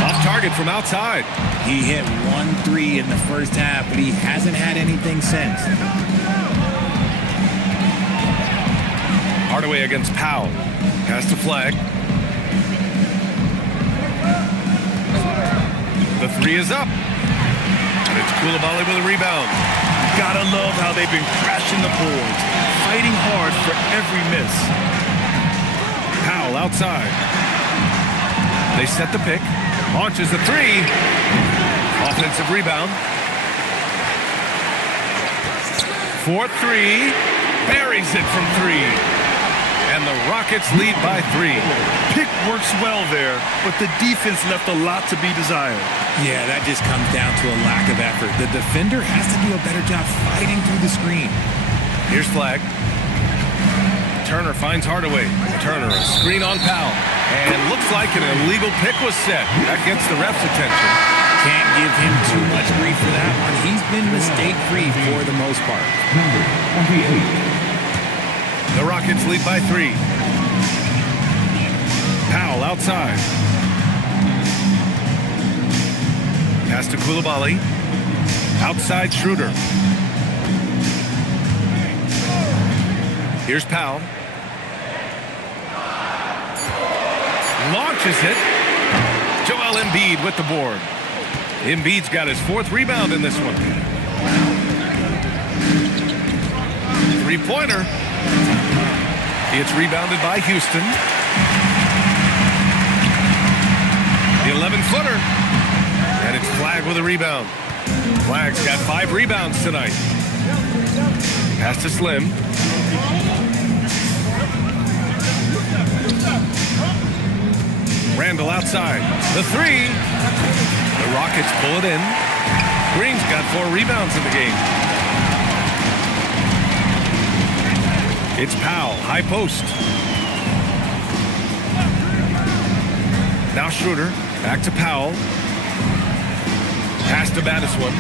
Off target from outside. He hit 1-3 in the first half, but he hasn't had anything since. Hardaway against Powell. Pass to Flag. The three is up. And it's Coulibaly with a rebound. Gotta love how they've been crashing the boards, fighting hard for every miss. Powell outside. They set the pick. Launches the three. Offensive rebound. 4-3. Buries it from three. And the Rockets lead by 3. Pick works well there, but the defense left a lot to be desired. Yeah, that just comes down to a lack of effort. The defender has to do a better job fighting through the screen. Here's Flag. Turner finds Hardaway. Turner, a screen on Powell. And looks like an illegal pick was set. That gets the ref's attention. Can't give him too much grief for that one. He's been mistake-free for the most part. Number 28. The Rockets lead by 3. Powell outside. Pass to Coulibaly. Outside Schroeder. Here's Powell. Launches it. Joel Embiid with the board. Embiid's got his 4th rebound in this one. 3-pointer. It's rebounded by Houston. The 11-footer. And it's Flag with a rebound. Flag's got 5 rebounds tonight. Pass to Slim. Randall outside. The three. The Rockets pull it in. Green's got 4 rebounds in the game. It's Powell, high post. Now Schroeder, back to Powell. Pass to Battiswood.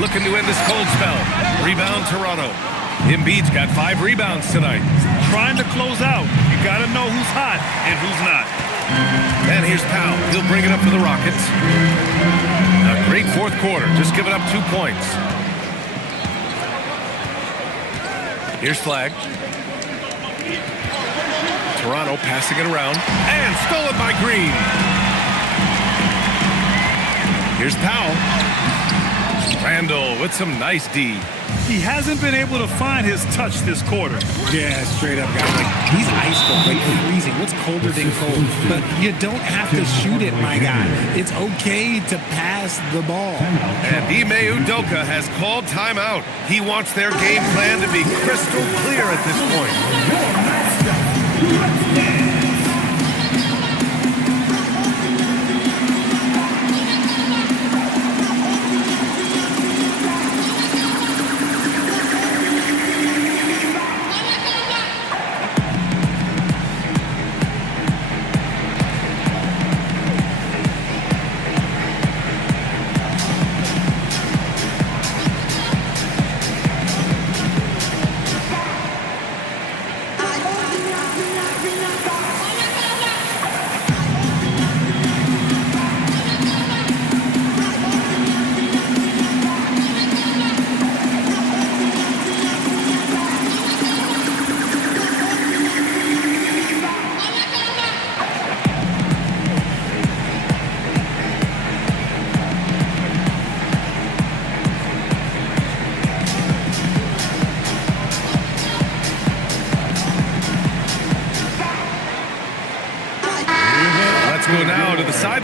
Looking to end this cold spell. Rebound Toronto. Embiid's got 5 rebounds tonight. Trying to close out. You got to know who's hot and who's not. And here's Powell. He'll bring it up for the Rockets. A great 4th quarter. Just giving up 2 points. Here's Flag. Toronto passing it around. And stolen by Green. Here's Powell. Randall with some nice D. He hasn't been able to find his touch this quarter. Yeah, straight up, guys. Like, he's ice cold, like freezing. What's colder than cold? But you don't have to shoot it, my guy. It's okay to pass the ball. And Ime Udoka has called timeout. He wants their game plan to be crystal clear at this point.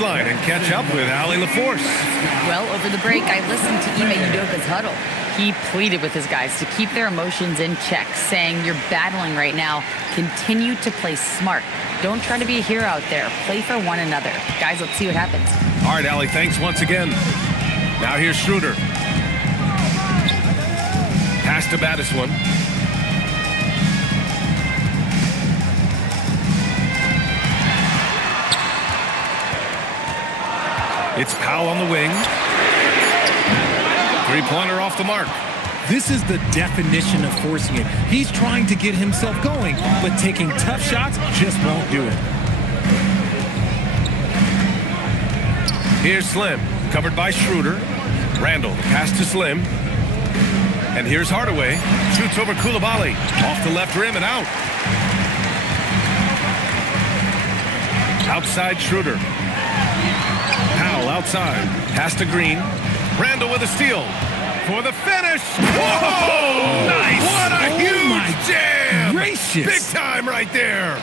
sideline and catch up with Allie LaForce. Well, over the break, I listened to Ime Udoka's huddle. He pleaded with his guys to keep their emotions in check, saying, "You're battling right now. Continue to play smart. Don't try to be a hero out there. Play for one another." Guys, let's see what happens. All right, Allie, thanks once again. Now here's Schroeder. Pass to Battiswan. It's Powell on the wing. Three-pointer off the mark. This is the definition of forcing it. He's trying to get himself going, but taking tough shots just won't do it. Here's Slim, covered by Schroeder. Randall, the pass to Slim. And here's Hardaway. Shoots over Coulibaly. Off the left rim and out. Outside Schroeder. Powell outside. Pass to Green. Randall with a steal. For the finish. Whoa! Nice! What a huge jam! Gracious. Big time right there.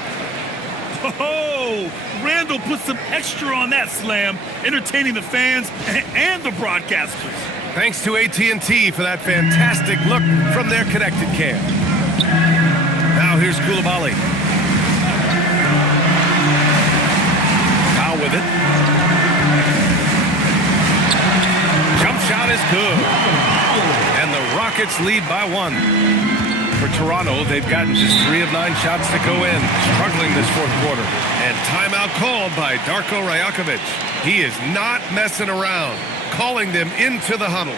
Oh, Randall put some extra on that slam, entertaining the fans and the broadcasters. Thanks to AT&T for that fantastic look from their connected cam. Now here's Coulibaly. Powell with it. Jump shot is good. And the Rockets lead by 1. For Toronto, they've gotten just 3 of 9 shots to go in, struggling this fourth quarter. And timeout called by Darko Rajakovic. He is not messing around, calling them into the huddle.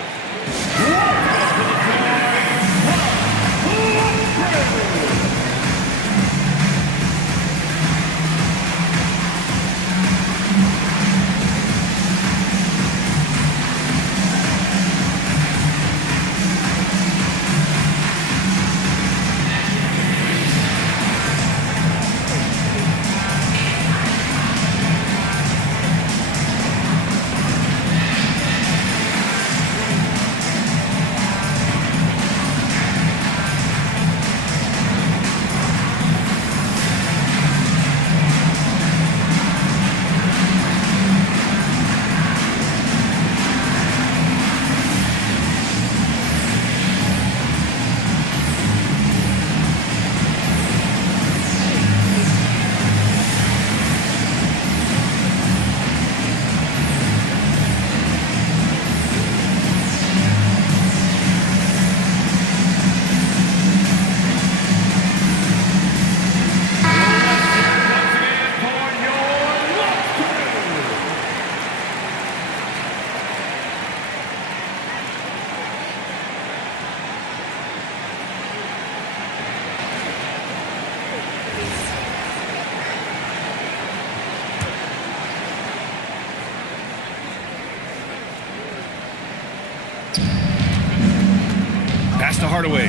Pass to Hardaway.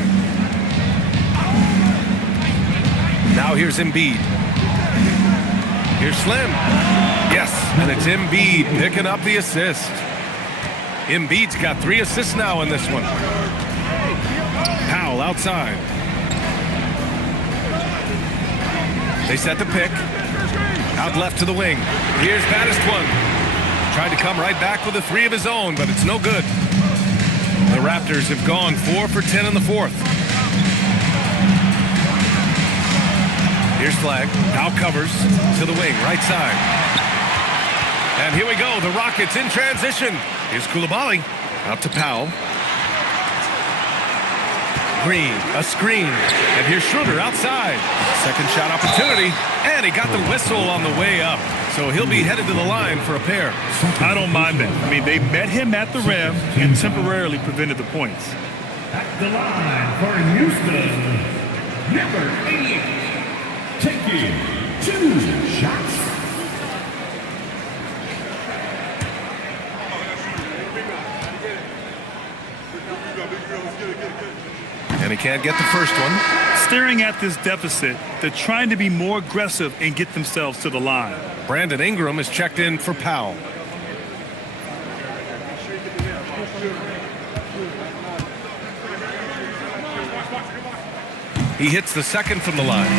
Now here's Embiid. Here's Slim. Yes, and it's Embiid picking up the assist. Embiid's got 3 assists now in this one. Powell outside. They set the pick. Out left to the wing. Here's Battiswan. Tried to come right back with a 3 of his own, but it's no good. The Raptors have gone 4 for 10 in the fourth. Here's Flag. Now covers to the wing, right side. And here we go. The Rockets in transition. Here's Coulibaly. Out to Powell. Green, a screen. And here's Schroeder outside. Second shot opportunity. And he got the whistle on the way up. So he'll be headed to the line for a pair. I don't mind that. I mean, they met him at the rim and temporarily prevented the points. At the line for Houston, number 88, taking 2 shots. And he can't get the first one. Staring at this deficit, they're trying to be more aggressive and get themselves to the line. Brandon Ingram is checked in for Powell. He hits the second from the line.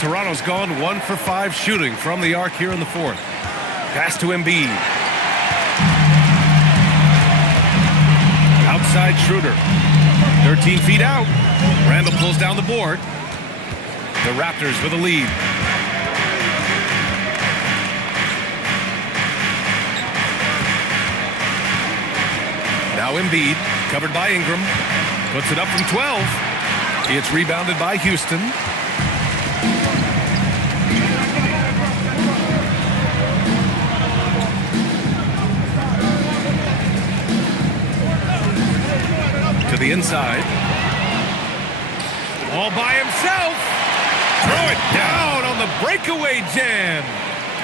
Toronto's gone 1 for 5 shooting from the arc here in the fourth. Pass to Embiid. Outside Schroeder. 13 feet out. Randall pulls down the board. The Raptors with a lead. Now Embiid, covered by Ingram. Puts it up from 12. It's rebounded by Houston. To the inside. All by himself. Throw it down on the breakaway jam.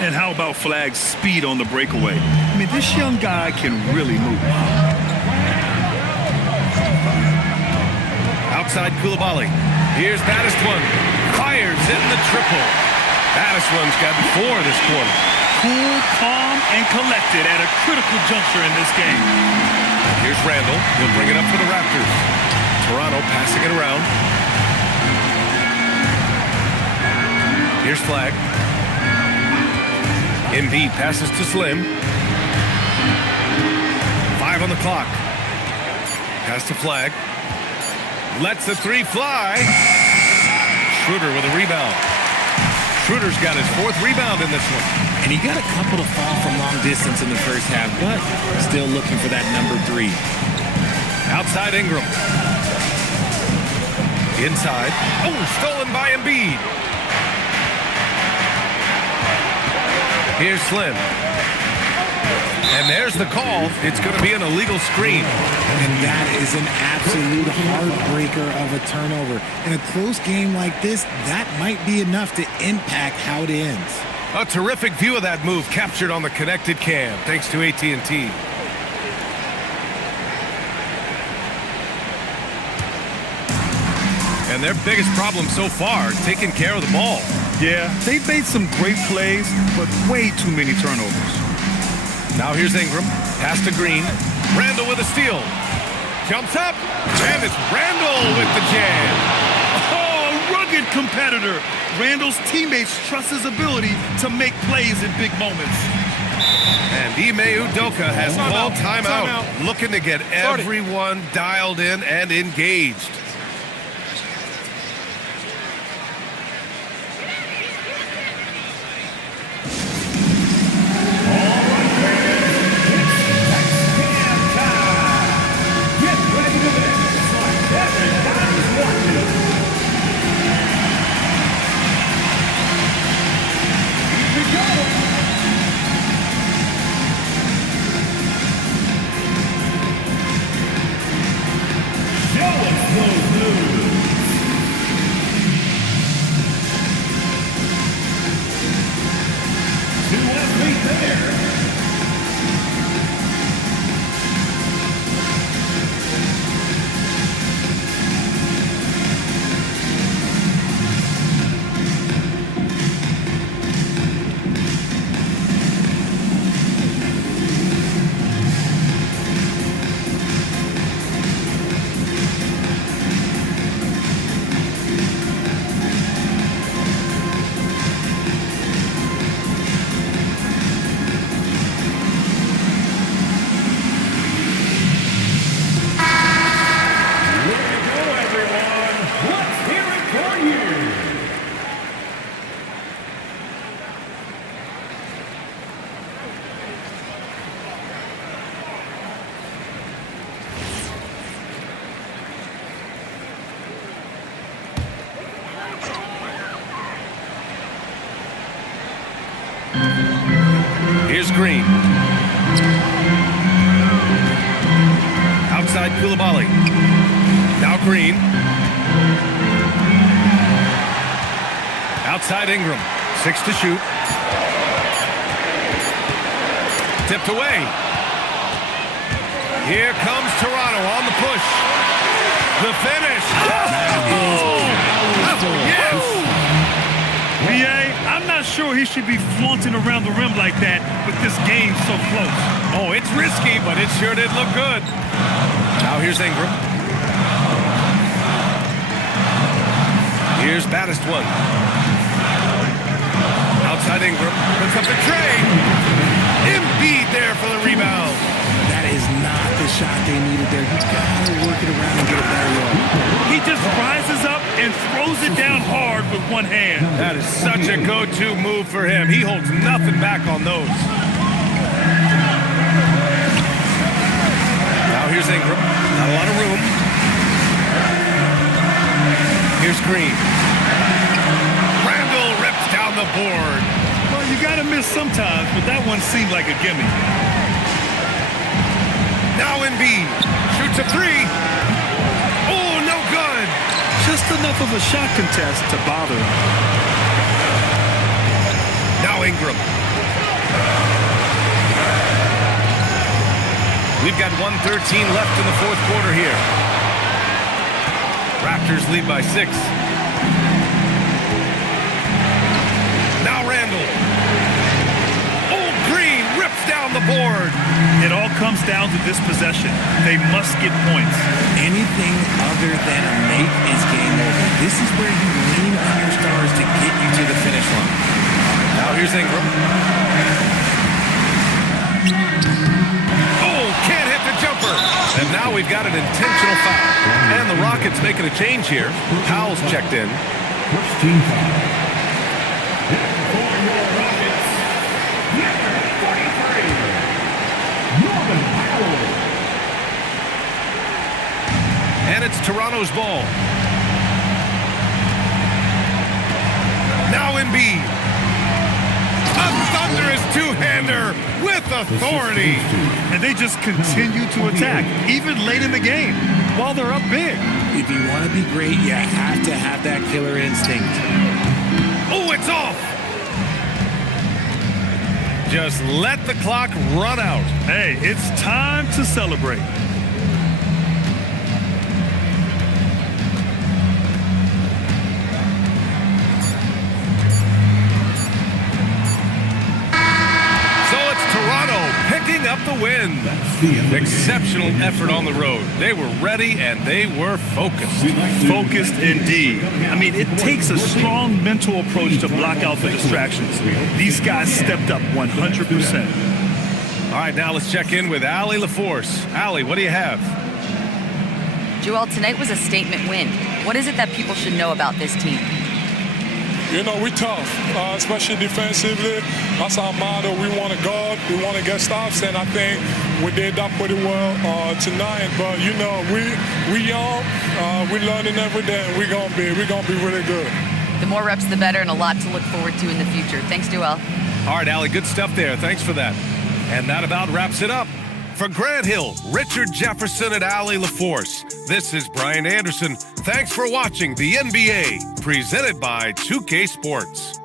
And how about Flag's speed on the breakaway? I mean, this young guy can really move. Outside Koulibaly. Here's Baddest-One. Fires in the triple. Baddest-One's got 4 this quarter. Cool, calm, and collected at a critical juncture in this game. Here's Randall. He'll bring it up for the Raptors. Toronto passing it around. Here's Flag. Embiid passes to Slim. 5 on the clock. Pass to Flag. Lets the 3 fly. Schroeder with a rebound. Schroeder's got his 4th rebound in this one. And he got a couple to fall from long distance in the first half, but still looking for that number 3. Outside Ingram. Inside. Oh, stolen by Embiid. Here's Slim. And there's the call. It's going to be an illegal screen. And that is an absolute heartbreaker of a turnover. In a close game like this, that might be enough to impact how it ends. A terrific view of that move captured on the connected cam, thanks to AT&T. And their biggest problem so far, taking care of the ball. Yeah, they've made some great plays, but way too many turnovers. Now here's Ingram. Pass to Green. Randall with a steal. Jumps up. And it's Randall with the jam. Oh, rugged competitor. Randall's teammates trust his ability to make plays in big moments. And Ime Udoka has called timeout. Looking to get everyone dialed in and engaged. Here's Green. Outside Koulibaly. Now Green. Outside Ingram. 6 to shoot. Tipped away. Here comes Toronto on the push. The finish. I'm not sure he should be flaunting around the rim like that with this game so close. Oh, it's risky, but it sure did look good. Now here's Ingram. Here's Baddest-One. shot they needed there. You gotta work it around and get it better yard. He just rises up and throws it down hard with one hand. That is such a go-to move for him. He holds nothing back on those. Now here's Ingram. Not a lot of room. Here's Green. Randall rips down the board. Well, you got to miss sometimes, but that one seemed like a gimme. Now Embiid shoots a three. Oh, no good. Just enough of a shot contest to bother him. Now Ingram. We've got 1:13 left in the fourth quarter here. Raptors lead by 6. Now Randall. Oh, Green rips down the board. It all comes down to this possession. They must get points. Anything other than a make is game over. This is where you lean on your stars to get you to the finish line. Now here's Ingram. Oh, can't hit the jumper. And now we've got an intentional foul. And the Rockets making a change here. Powell's checked in. First team foul. For your Rockets, number 43, Norman Powell. And it's Toronto's ball. Now Embiid. A thunderous two-hander with authority. And they just continue to attack, even late in the game, while they're up big. If you want to be great, you have to have that killer instinct. Oh, it's off. Just let the clock run out. Hey, it's time to celebrate. Picking up the win. Exceptional effort on the road. They were ready and they were focused. Focused indeed. I mean, it takes a strong mental approach to block out the distractions. These guys stepped up 100%. All right, now let's check in with Allie LaForce. Allie, what do you have? Joel, tonight was a statement win. What is it that people should know about this team? You know, we tough, especially defensively. That's our motto. We want to guard, we want to get stops, and I think we did that pretty well tonight. But you know, we young, we learning every day, and we're gonna be really good. The more reps, the better, and a lot to look forward to in the future. Thanks, Joel. All right, Allie, good stuff there. Thanks for that. And that about wraps it up. For Grant Hill, Richard Jefferson, and Allie LaForce, this is Brian Anderson. Thanks for watching the NBA, presented by 2K Sports.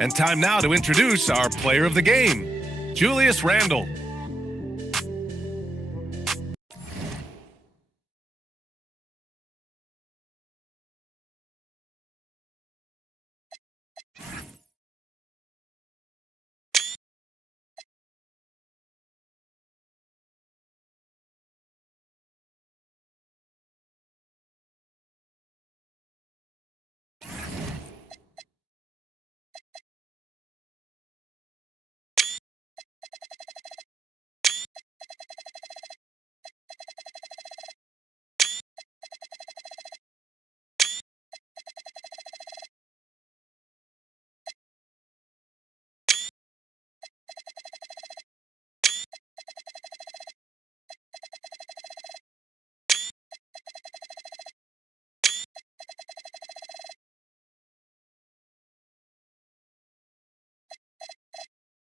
And time now to introduce our player of the game, Julius Randle.